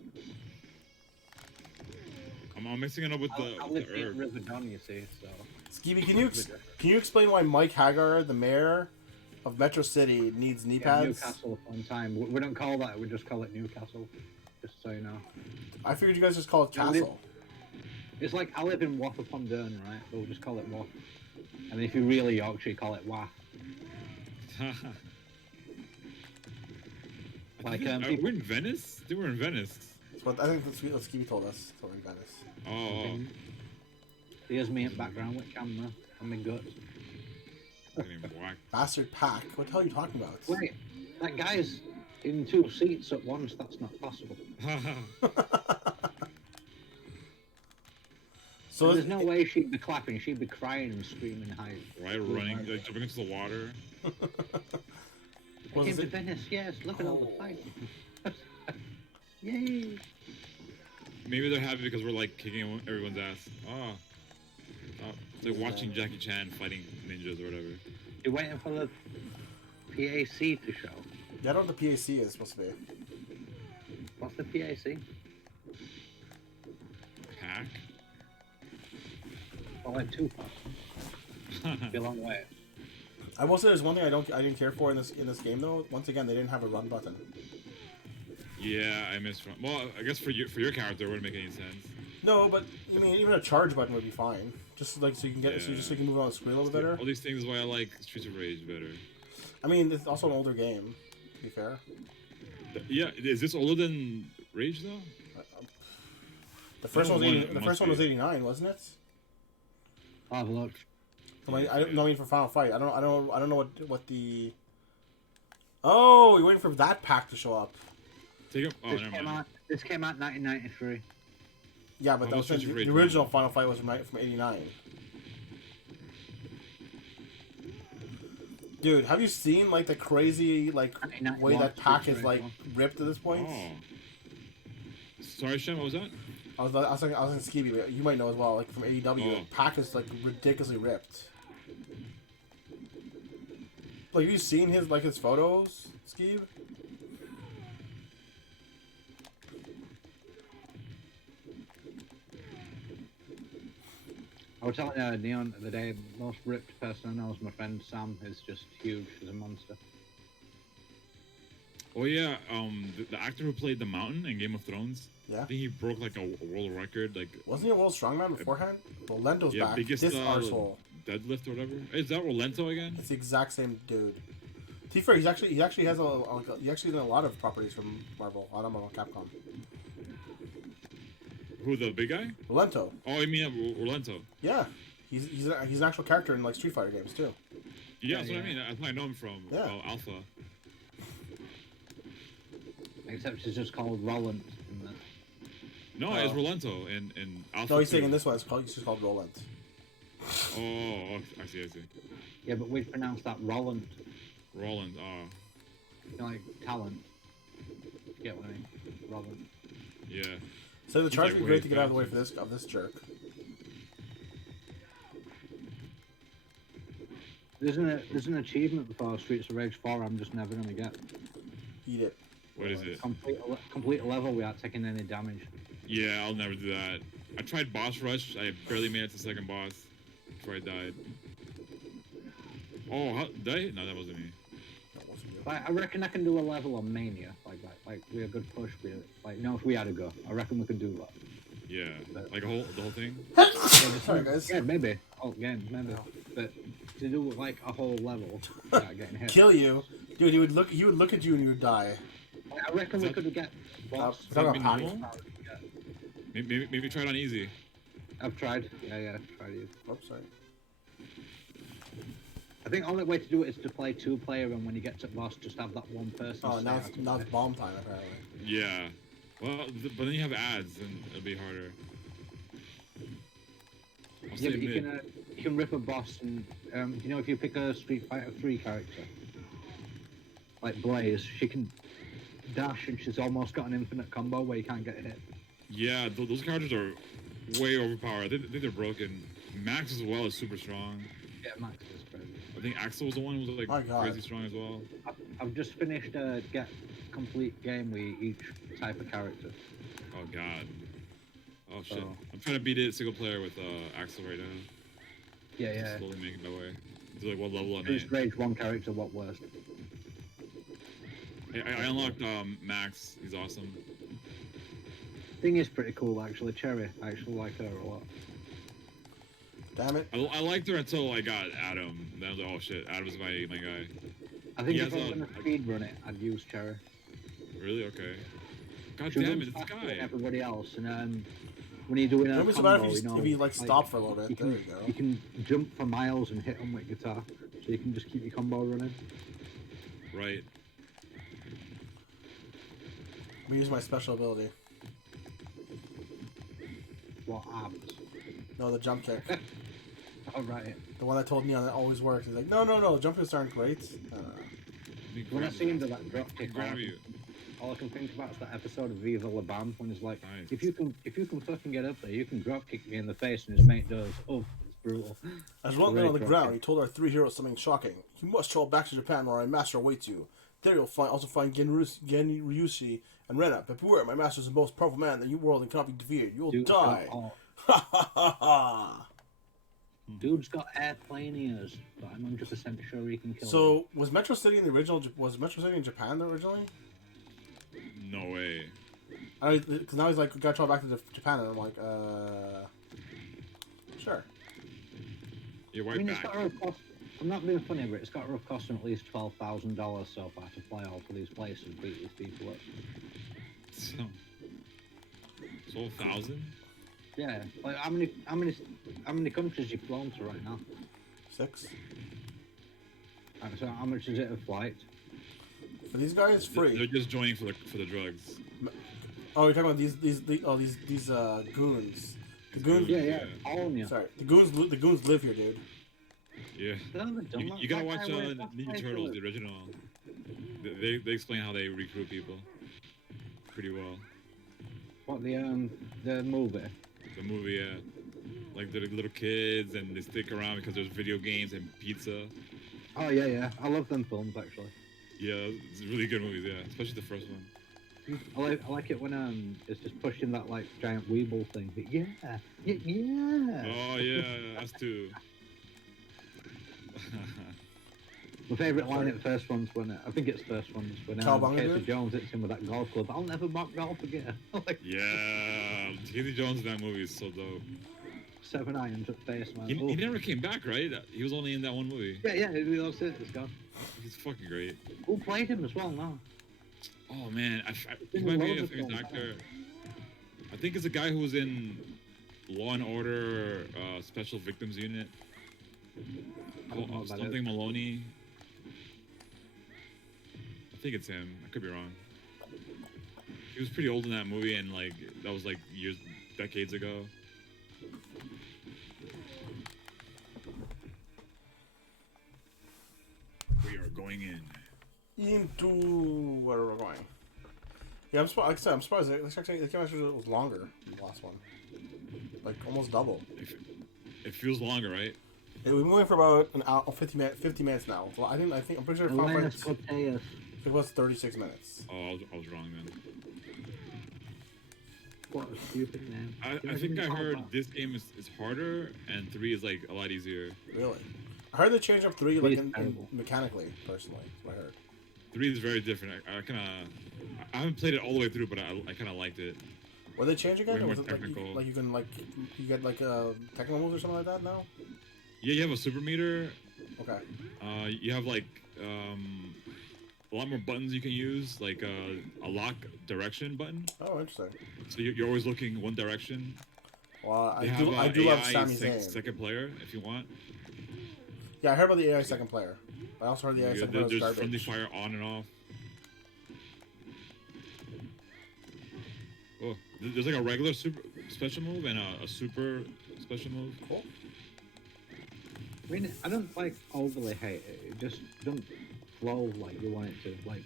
I'm mixing it up with I the live in herb. River Don, you see, so. Skeevy, can you explain why Mike Hagar, the mayor of Metro City, needs knee Yeah, pads? Newcastle one time. We don't call that, we just call it Newcastle. Just so you know. I figured you guys just call it Yeah, Castle. It's like I live in Wath upon Dearne, right? So we'll just call it Wath. And then if you're really Yorkshire, you call it Wath. Like, We're in Venice? They were in Venice. But I think that's what Skeevy told us. So we're in Venice. Oh. Here's me in background with camera. I'm in guts. Getting whacked. Bastard pack. What the hell are you talking about? Wait, that guy's in 2 seats at once. That's not possible. So There's no way she'd be clapping. She'd be crying and screaming high. Right, running, like jumping into the water. I came to Venice. Yes, look at all the fights. Yay! Maybe they're happy because we're like kicking everyone's ass. Oh. It's like watching Jackie Chan fighting ninjas or whatever. You're waiting for the PAC to show. Yeah, I don't know what the PAC is supposed to be. What's the PAC? Pack? Oh, like Tupac. Be a long way. I will say there's one thing I didn't care for in this game though. Once again, they didn't have a run button. Yeah, I missed one. Well, I guess for your character, it wouldn't make any sense. No, but I mean, even a charge button would be fine. Just like so you can get so you can move on the screen a little better. All these things is why I like Streets of Rage better. I mean, it's also an older game. To be fair. Yeah, is this older than Rage though? The first No, one was one- 80, the must first one was be. 89, wasn't it? I'll have a look. I don't mean for Final Fight. I don't know what the. Oh, you're waiting for that pack to show up. Take him. Oh, never mind. This came out 1993. Yeah, but that was Almost Streets of Rage the original Final Fight was from 89. Dude, have you seen like the crazy like way that pack is like ripped at this point? Oh. Sorry, Shem, what was that? I was in Skeevy, but you might know as well. Like from AEW, Oh. the pack is like ridiculously ripped. Like, have you seen his photos, Skeev? I was telling Neon the other day, the most ripped person I know is my friend Sam. Is just huge. He's a monster. Oh yeah, the actor who played the Mountain in Game of Thrones. Yeah. I think he broke like a world record, like Wasn't he a world strongman beforehand? Well, Lento's yeah, back. biggest This arsehole. deadlift or whatever. Is that Rolento again? It's the exact same dude. To be fair, he actually has he actually did a lot of properties from Marvel, Capcom. Who, the big guy? Rolento. Oh, you mean Rolento? Yeah, he's an actual character in like Street Fighter games too. Yeah, that's what I mean. That's where I know him from. Yeah. Alpha. Except it's just called Roland. In the... No, it's Rolento in Alpha. No, he's 2. saying in this one it's just called Roland. Oh, I see. Yeah, but we pronounce that Roland. Roland. Oh. You know, like talent. You get what I mean? Roland. Yeah. So the He's charge like would be great way to get out of the way faster. for this jerk. There's an achievement for Streets of Rage 4 I'm just never gonna get. Eat it. What is it? Complete a level without taking any damage. Yeah, I'll never do that. I tried boss rush. I barely made it to the second boss before I died. Oh, did I? No, that wasn't me. That wasn't you. Like, I reckon I can do a level on Mania. Like we a good push with it. Like, no, if we had to go, I reckon we could do that. Yeah, like the whole thing. Sorry, guys. Yeah, maybe. Oh, yeah, maybe. But to do like a whole level without getting hit. Kill you, dude. He would look at you and you would die. I reckon we could get boss. Is that That'd be a patty? normal? Maybe try it on easy. I've tried. Yeah, I've tried it. Oops, sorry. I think the only way to do it is to play 2-player, and when you get to boss, just have that one person. Oh, stay now out it's of it. bomb time apparently. Yeah. Well, but then you have ads, and it'll be harder. I'll Yeah, stay but mid. you can rip a boss, and you know, if you pick a Street Fighter 3 character, like Blaze, she can dash, and she's almost got an infinite combo where you can't get hit. Yeah, those characters are way overpowered. I think they're broken. Max as well is super strong. Yeah, Max is crazy. I think Axel was the one who was My like God. crazy strong as well. I've just finished a complete game with each type of character. Oh god. Oh shit. So- I'm trying to beat it single player with Axel right now. Yeah. Slowly making my way. To like what level am I? Streets Rage 1 character, what worst? I unlocked Max. He's awesome. Thing is pretty cool actually. Cherry, I actually like her a lot. Damn it. I liked her until I got Adam. Then I was like, oh shit, Adam's my guy. I think He if I has was a- gonna speedrun it, I'd use Cherry. Really? Okay. God She damn runs it, this faster than guy. everybody else, and when you're doing a Wouldn't be so bad combo, if you know, you like stop for a little bit. you There can, you go. you can jump for miles and hit them with guitar, so you can just keep your combo running. Right. Let me use my special ability. What abs? No, the jump kick. All right. The one I told Neon that always works. He's like, no, jump kicks aren't great. When I see him do that drop kick, Grab you. all I can think about is that episode of Viva La Bam when he's like, Nice. if you can fucking get up there, you can drop kick me in the face, and his mate does. Oh, it's brutal. As one Great man on the drop ground, kick. he told our three heroes something shocking. You must travel back to Japan where my master awaits you. There you'll also find Ryushi and Rena. But beware, my master is the most powerful man in the world and cannot be defeated. You'll Dude's die. got, oh, Ha ha ha ha! dude's got airplane ears, but I'm 100% sure he can kill him. So, was Metro City in the original? Was Metro City in Japan originally? No way. Because now he's like, gotta travel back to Japan, and I'm like, sure. You're I right mean, it's back. got to have cost. I'm not being funny, but it's got to have cost him at least $12,000 so far to fly all to these places and beat these people up. So 1,000? Yeah, like how many countries you've flown to right now? 6. Right, so how much is it a flight? For these guys, free. They're just joining for the drugs. Oh, you're talking about these goons. The goons. Yeah, all of you. Sorry, the goons live here, dude. Yeah. You gotta watch Ninja Turtles, the original. They explain how they recruit people pretty well. What the movie? The movie, yeah. Like they're little kids and they stick around because there's video games and pizza. Oh yeah, I love them films actually. Yeah, it's really good movies, yeah. Especially the first one. I like it when it's just pushing that like giant weeble thing. Yeah. Oh yeah, us too. My favourite line in the first one's when I think it's first one's when Cowabunga Casey dude? Jones hits him with that golf club. I'll never mock golf again. Like Yeah, Casey Jones in that movie is so dope. 7 irons at face, man. He never came back, right? He was only in that one movie. Yeah, that's it. It's gone. He's fucking great. Who played him as well now? Oh man, he in might be loads a of famous films, actor. think it's a guy who was in Law and Order Special Victims Unit. I don't know about Something it. Maloney. I think it's him. I could be wrong. He was pretty old in that movie, and like that was like decades ago. We are going in. Into where we're going. Yeah, I'm surprised. Like I said, I'm surprised. The game actually was longer than the last one. Like almost double. It feels longer, right? Yeah, we've been going for about an hour, 50 minutes now. Well, I'm pretty sure Final Linus Fight Cortez. it was 36 minutes. Oh, I was wrong then. What a stupid name. I think I heard this game is harder, and 3 is like a lot easier. Really? I heard they changed up 3 like Three's in terrible. mechanically, personally. That's what I heard. 3 is very different. I haven't played it all the way through, but I kind of liked it. Were they changing it? Way Or was more it technical. like you can you get like technical moves or something like that now? Yeah, you have a super meter. Okay. You have like a lot more buttons you can use, like a lock direction button. Oh, interesting. So you're always looking one direction. Well, They I do love AI Sami Zayn. second player if you want. Yeah, I heard about the AI second player. I also heard the AI second player was There's friendly garbage. fire on and off. Oh, there's like a regular super special move and a super special move. Cool. I mean, I don't like overly hate it. It just doesn't flow like you want it to. Like,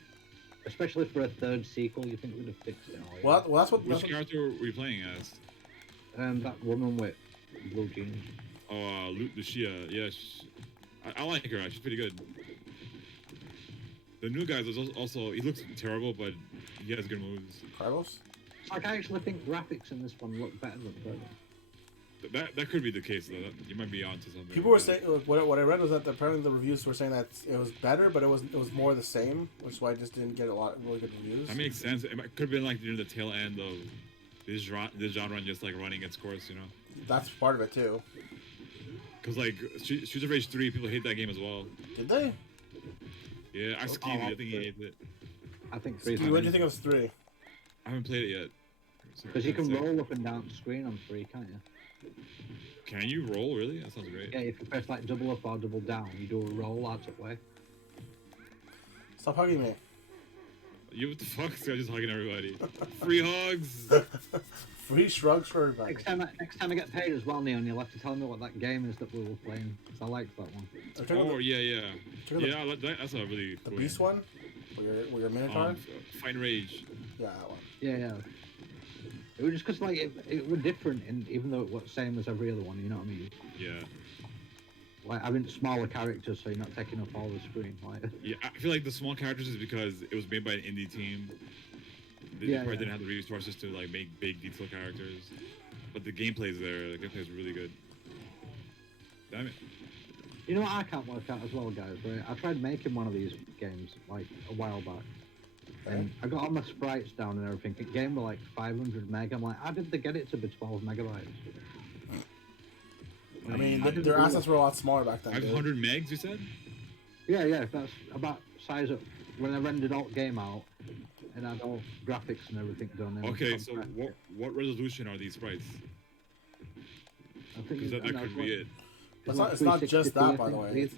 especially for a third sequel, you think we'd have fixed it all. Well, that's what. Which character were you playing as? That woman with blue jeans. Oh, Lucia. Yeah, I like her. She's pretty good. The new guy is also he looks terrible, but he has good moves. Carlos? Like, I actually think graphics in this one look better than the other. That could be the case though. You might be onto something. People were saying what I read was that apparently the reviews were saying that it was better, but it was more the same, which is why I just didn't get a lot really good reviews. That makes sense. It could have been like near the tail end of this genre just like running its course, you know? That's part of it too. Because like Streets of Rage 3, people hate that game as well. Did they? Yeah, I Skeevy, I think he hates it. I think 3. What do you think of 3? I haven't played it yet. Because you can roll up and down the screen on 3, can't you? Can you roll, really? That sounds great. Yeah, if you press like double up or double down, you do a roll out of way. Stop hugging me. You what the fuck? This guy's just hugging everybody. Free hugs! Free shrugs for everybody. Next time I get paid as well, Neon, you'll have to tell me what that game is that we were playing. Because I liked that one. Oh, yeah. check out the- Yeah, that's a really The cool Beast game. one? Where you're a Minotaur? Fight and Rage. Yeah, that one. Yeah. It was just because like it was different, and even though it was the same as every other one, you know what I mean? Yeah. Like having smaller characters, so you're not taking up all the screen. Like, Yeah, I feel like the small characters is because it was made by an indie team. They probably didn't have the resources to like make big detail characters. But the gameplay's there. The gameplay's really good. Damn it. you know what I can't work out as well, guys? Right? I tried making one of these games like a while back, and I got all my sprites down and everything. The game were like 500 meg. I'm like, how did they get it to be 12 megabytes? I mean, their assets were a lot smaller back then. dude. 500 megs, you said? Yeah, that's about size of when I rendered all the game out and had all graphics and everything done. It was Okay, so compressed. what resolution are these sprites? I think Because that could be it. It's not just that, by the way.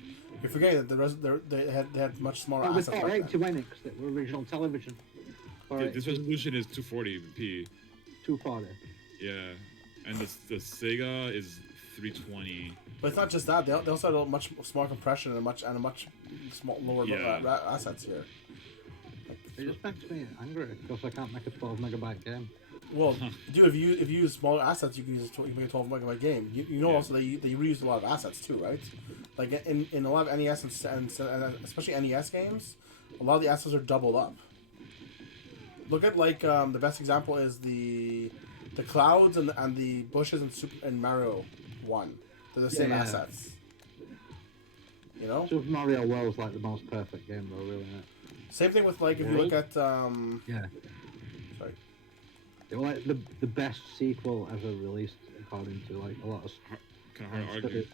You're forgetting that they had much smaller It was assets back 480 then. when it, that were original television. This resolution is 240p. 240. Yeah, and the Sega is 320. But it's not just that. They also had a much smaller compression and a much lower Yeah. assets here. It just makes me angry because I can't make a 12 megabyte game. Well, dude, if you use smaller assets, you can make a 12 megabyte game. You know also they reuse a lot of assets too, right? Like in a lot of NES and especially NES games, a lot of the assets are doubled up. Look at like the best example is the clouds and the bushes in Mario 1. They're the same Yeah. assets. You know? Super Mario World's like the most perfect game though, really. Isn't it? Same thing with like if you look at Yeah. sorry. It was like the best sequel ever released according to like a lot of Kind of hard to argue.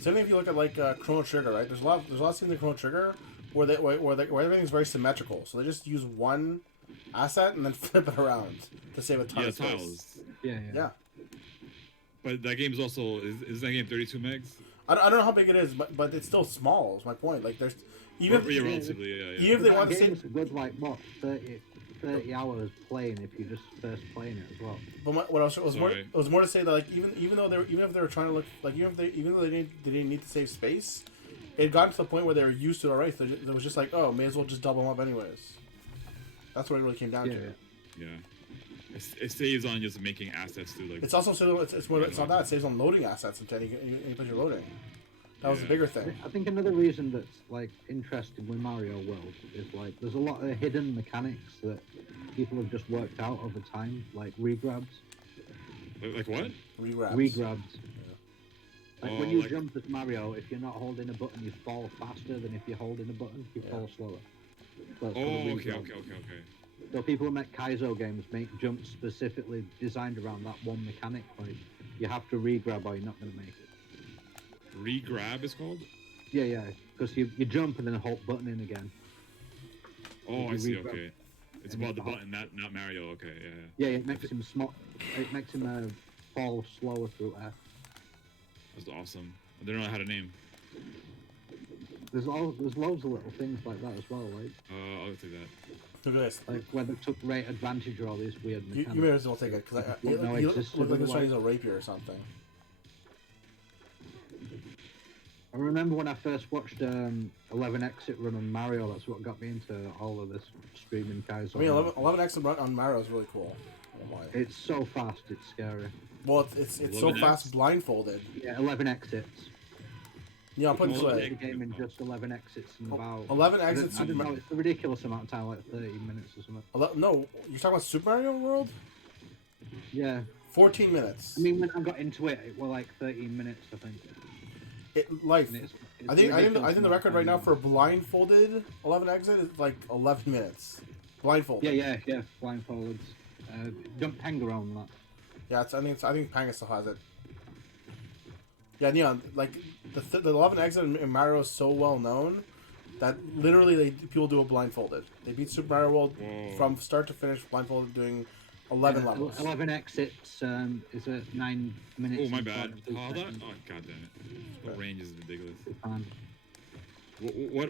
Same thing if you look at like Chrono Trigger, right? There's a lot of scenes in Chrono Trigger where everything's very symmetrical. So they just use one asset and then flip it around to save a ton Yeah, of space. tiles. Yeah. But that game is also is that game 32 megs? I don't know how big it is, but it's still small. Is my point. Like there's even Yeah, if, relatively, yeah. even if they That want to say, game's a good, like, what, 30 hours playing if you're just first playing it as well. but what else was more? Sorry. It was more to say that like even though even if they were trying to look like even though they didn't need to save space, it got to the point where they were used to it already. So it was just like, oh, may as well just double them up anyways. That's what it really came down to. Yeah. It saves on just making assets too. Like It's also it's not that it saves on loading assets into any place you're loading. That was the bigger thing. I think another reason that's, like, interesting with Mario World is, like, there's a lot of hidden mechanics that people have just worked out over time, like regrabs. Like what? Regrabs. Regrabs. Like, when you like- jump as Mario, if you're not holding a button, you fall faster than if you're holding a button, you fall slower. So it's called a Oh, okay. regrab. Okay. So people who make Kaizo games make jumps specifically designed around that one mechanic. Like, you have to regrab or you're not going to make it. Regrab is called? Yeah, because you jump and then hold button in again. Oh, You I see. regrab. Okay. It's And about the it's not- button, not Mario. Okay, yeah. Yeah, it makes him small. It makes him fall slower through air. That's awesome. I don't know how to name. There's loads of little things like that as well, like I'll take that. Look at this. where they took rate advantage of all these weird You mechanics. may as well take it because he No, looked it's just like he was like- trying to use a rapier or something. I remember when I first watched 11 Exit Run on Mario. That's what got me into all of this streaming Kaizo. I mean, 11x run on Mario is really cool. Oh my. It's so fast, it's scary. Well, it's so 11x? fast blindfolded. Yeah, 11 exits. Yeah, I'll put it this Well, way. The game in just 11 exits in about. 11 I exits don't Super know, Mario. it's a ridiculous amount of time, like 30 minutes or something. No, you're talking about Super Mario World? Yeah, 14 minutes. I mean, when I got into it, it was like 13 minutes, I think. Life. And it's I think ridiculous the amount record of right now time. for blindfolded 11 exit is like 11 minutes. Blindfolded. Yeah, blindfolded. Don't hang around that. Yeah, I think Panga still has it. Yeah, Neon, like the 11 exit in Mario is so well known that literally people do it blindfolded. They beat Super Mario World Whoa. from start to finish blindfolded, doing 11 levels. 11 exits is at 9 minutes. Oh, my and bad. 42 Oh, that. seconds. Oh, god damn it. The range is ridiculous. Um,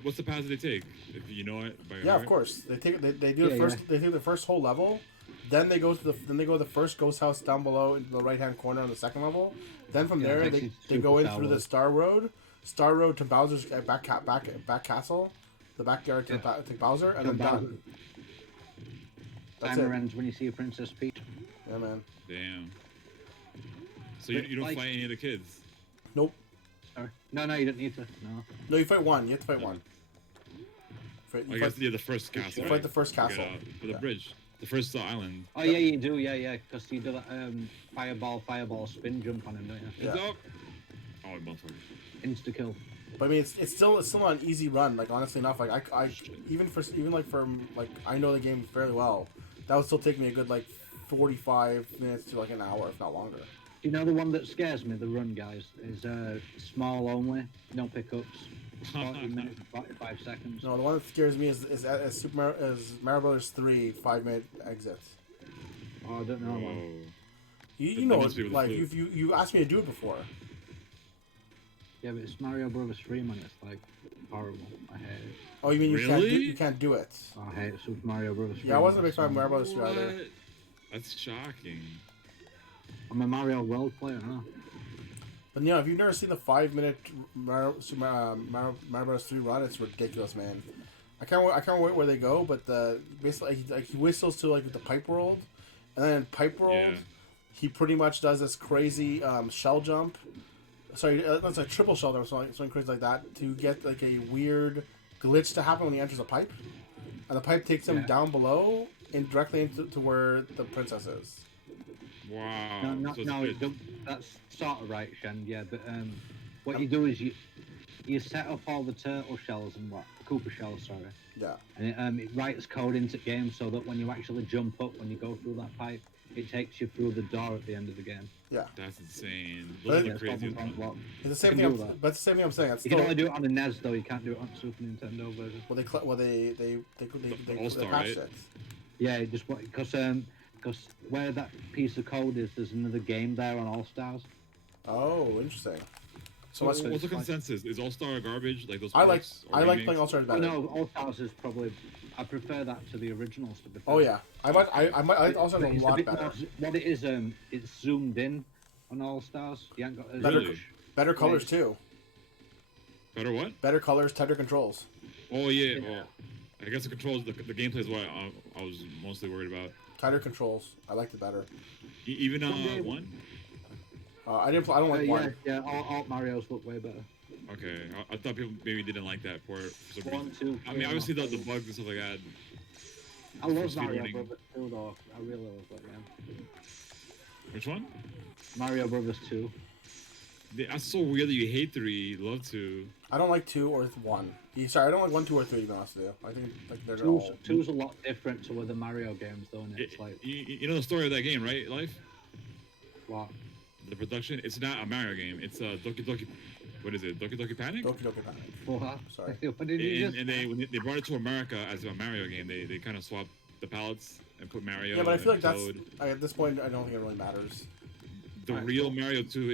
What's the paths they take? If you know it by Yeah, heart? of course. They do the Yeah, first. They take the first whole level, then they go to the first ghost house down below in the right hand corner on the second level. Then from Yeah, there it they takes you go in super through the Road. Star Road to Bowser's back castle, the backyard to, Yeah. to Bowser, and then Bowser. done. That's Timer it. ends when you see a Princess Peach. Yeah, man. Damn. So you don't Like- fight any of the kids? Nope. Sorry. No, you don't need to. No. No, you fight one. You have to fight one. I guess the first castle. you right? fight the first To get castle. out. For the Yeah. bridge. The first island. Oh yeah, you do. Yeah, because you do that fireball spin jump on him, don't you? Yeah. Heads up. Oh, motherfucker. Insta kill. But I mean, it's still not an easy run. Like honestly enough, like I even I know the game fairly well. That would still take me a good like 45 minutes to like an hour, if not longer. You know the one that scares me, the run guys, is small only, no pickups, 40 minutes, 45 seconds. No, the one that scares me is Mario Brothers 3 5-minute exit. Oh, I don't know. Man. Whoa. You That know must it, be with like the you asked me to do it before. Yeah, but it's Mario Brothers 3, man. It's like horrible. I hate it. Oh, you mean Really? you can't do it? I hate Super Mario Brothers 3. Yeah, I wasn't a man. big fan of Mario Brothers 3 either. What? That's shocking. I'm a Mario World player, huh? But if you've never seen the 5-minute Mario Bros. 3 run, it's ridiculous, man. I can't wait where they go, but basically like he whistles to like the Pipe World, and then in Pipe World, Yeah. he pretty much does this crazy shell jump. Sorry, that's a triple shell jump, something crazy like that, to get like a weird glitch to happen when he enters a pipe, and the pipe takes him Yeah. down below and directly into where the princess is. Wow. No, So it's no, good. that's sort of right, Shen. Yeah, but what you do is you set up all the turtle shells and coop'er shells, sorry, Yeah. and it writes code into the game so that when you actually jump up when you go through that pipe, it takes you through the door at the end of the game. That's insane. But Those are it- the Yeah, it's craziest problem ones. block. It's the same can thing. do that. But it's the same thing I'm saying. It's You still, can only do it on the NES though. You can't do it on Super Nintendo version. they All-Star, patched right? it. Yeah, it just because where that piece of code is, there's another game there on All Stars. Oh, interesting. So What's what's the like- consensus? Is All Star garbage like those? I like ports or I like remakes? playing All Stars better. No, All Stars is probably. I prefer that to the originals. To be fair. Oh yeah, I like All Stars a It's lot bit better. more- what it is, it's zoomed in on All Stars. You ain't got as Better- much. Better colors too. Better what? Better colors, tighter controls. Oh yeah. Yeah. Well, I guess the controls, the gameplay is what I was mostly worried about. Tighter controls. I liked it better. Even Someday- one. I don't like one. Yeah, all Mario's look way better. Okay, I thought people maybe didn't like that port for some One, reason. two. I mean, obviously the bugs and stuff like that. I love for Mario speedrunning. Brothers 2 though. I really love that game. Which one? Mario Brothers 2. That's so weird that you hate 3, love 2. I don't like 2 or 1. Sorry, I don't like 1, 2, or 3. To be honest with you, I think like they're Two's, all. two's a lot different to other Mario games, though, and it's like You know the story of that game, right? Life? what? The production? It's not a Mario game. It's a Doki Doki. What is it? Doki Doki Panic? Doki Doki Panic. What? Sorry. What did you just? And when they brought it to America as a Mario game, they kind of swapped the palettes and put Mario. Yeah, but I feel and like that's Toad. at this point. I don't think it really matters. The Alright, real cool. Mario 2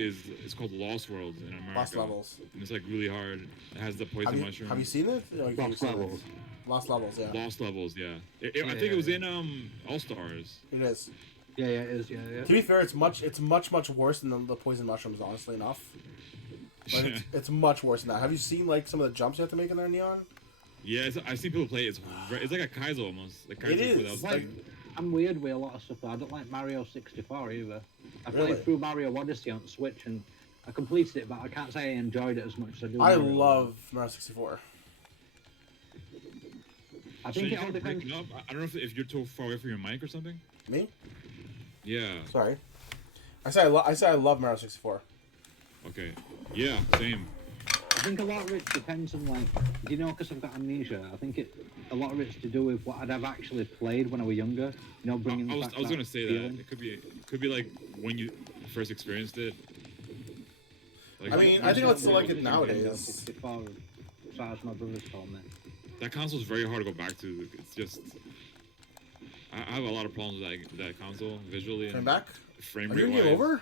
is called Lost Worlds in America. Lost levels. And it's like really hard. It has the poison Have you, mushroom. have you seen it? Like, Lost you've seen it. Levels. Lost levels. Yeah. Lost Levels, yeah. I Yeah, think it was yeah. in All Stars. It is. Yeah, it is. Yeah. To be fair, it's much worse than the poison mushrooms. Honestly enough, like, it's much worse than that. Have you seen like some of the jumps you have to make in there, Neon? Yeah, I've seen people play it. It's like a Kaizo almost. Like Kaizo It is. without- Like, I'm weird with a lot of stuff. Though. I don't like Mario 64 either. I Really? played through Mario Odyssey on Switch and I completed it, but I can't say I enjoyed it as much as I do. I Mario. love Mario 64. I So think you it all keep depends. breaking up. I don't know if you're too far away from your mic or something. Me? Yeah. Sorry. I say I love Mario 64. Okay. Yeah. Same. I think a lot of it depends on like, you know, because I've got amnesia. I think a lot of it's to do with what I'd have actually played when I was younger. You know, bringing I was back gonna say feeling. that it could be like when you first experienced it. Like, I mean, I think I'd still like it nowadays. 64, as far as my brothers told me. that console's very hard to go back to. It's just I have a lot of problems with that console visually Came and back. frame Are rate you wise. game over?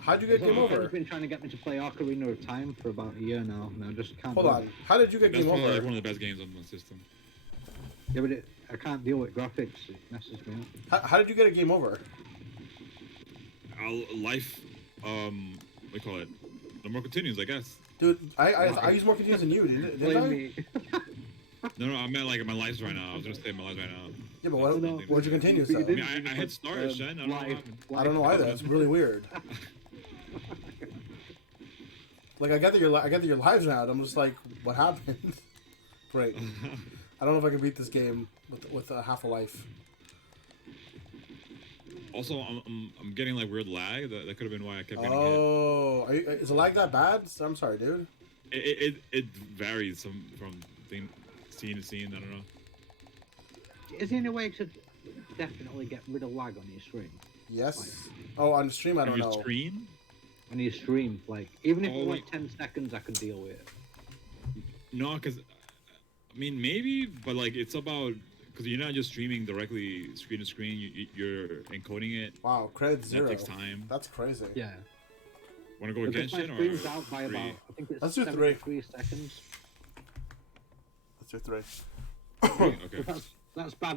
How'd you get game He's over? been trying to get me to play Ocarina of Time for about a year now, and I just can't. Hold do on. it. How did you get That's game probably like over? one of the best games on the system. Yeah, but I can't deal with graphics. It messes me up. How did you get a game over? Life, what do you call it? No more continues, I guess. Dude, I use more continues than you, didn't Blame I? me. No, I meant like my lives right now. I was gonna say my lives right now. Yeah, but what, No, what'd you continue you so? I didn't. mean, I hit start, Shen. I don't know what live- happened. I don't know either. live It's really weird. Like I get that your lives are out. I'm just like, what happened? Great. I don't know if I can beat this game with half a life. Also, I'm getting like weird lag. That could have been why I kept getting hit. Oh, is the lag that bad? I'm sorry, dude. It varies from scene to scene. I don't know. Is there any way to definitely get rid of lag on your stream? Yes. Oh, on stream, I On don't your know. screen? On your stream, like even if Oh, it was wait. like 10 seconds, I could deal with it. No, because I mean maybe, but like it's about because you're not just streaming directly screen to screen. You're encoding it. Wow, credit That zero. takes time. That's crazy. Yeah. Want to go with Because my Genshin stream's or out by three? about, I think it's Let's do 73 seconds. Let's do 3. Okay. That's bad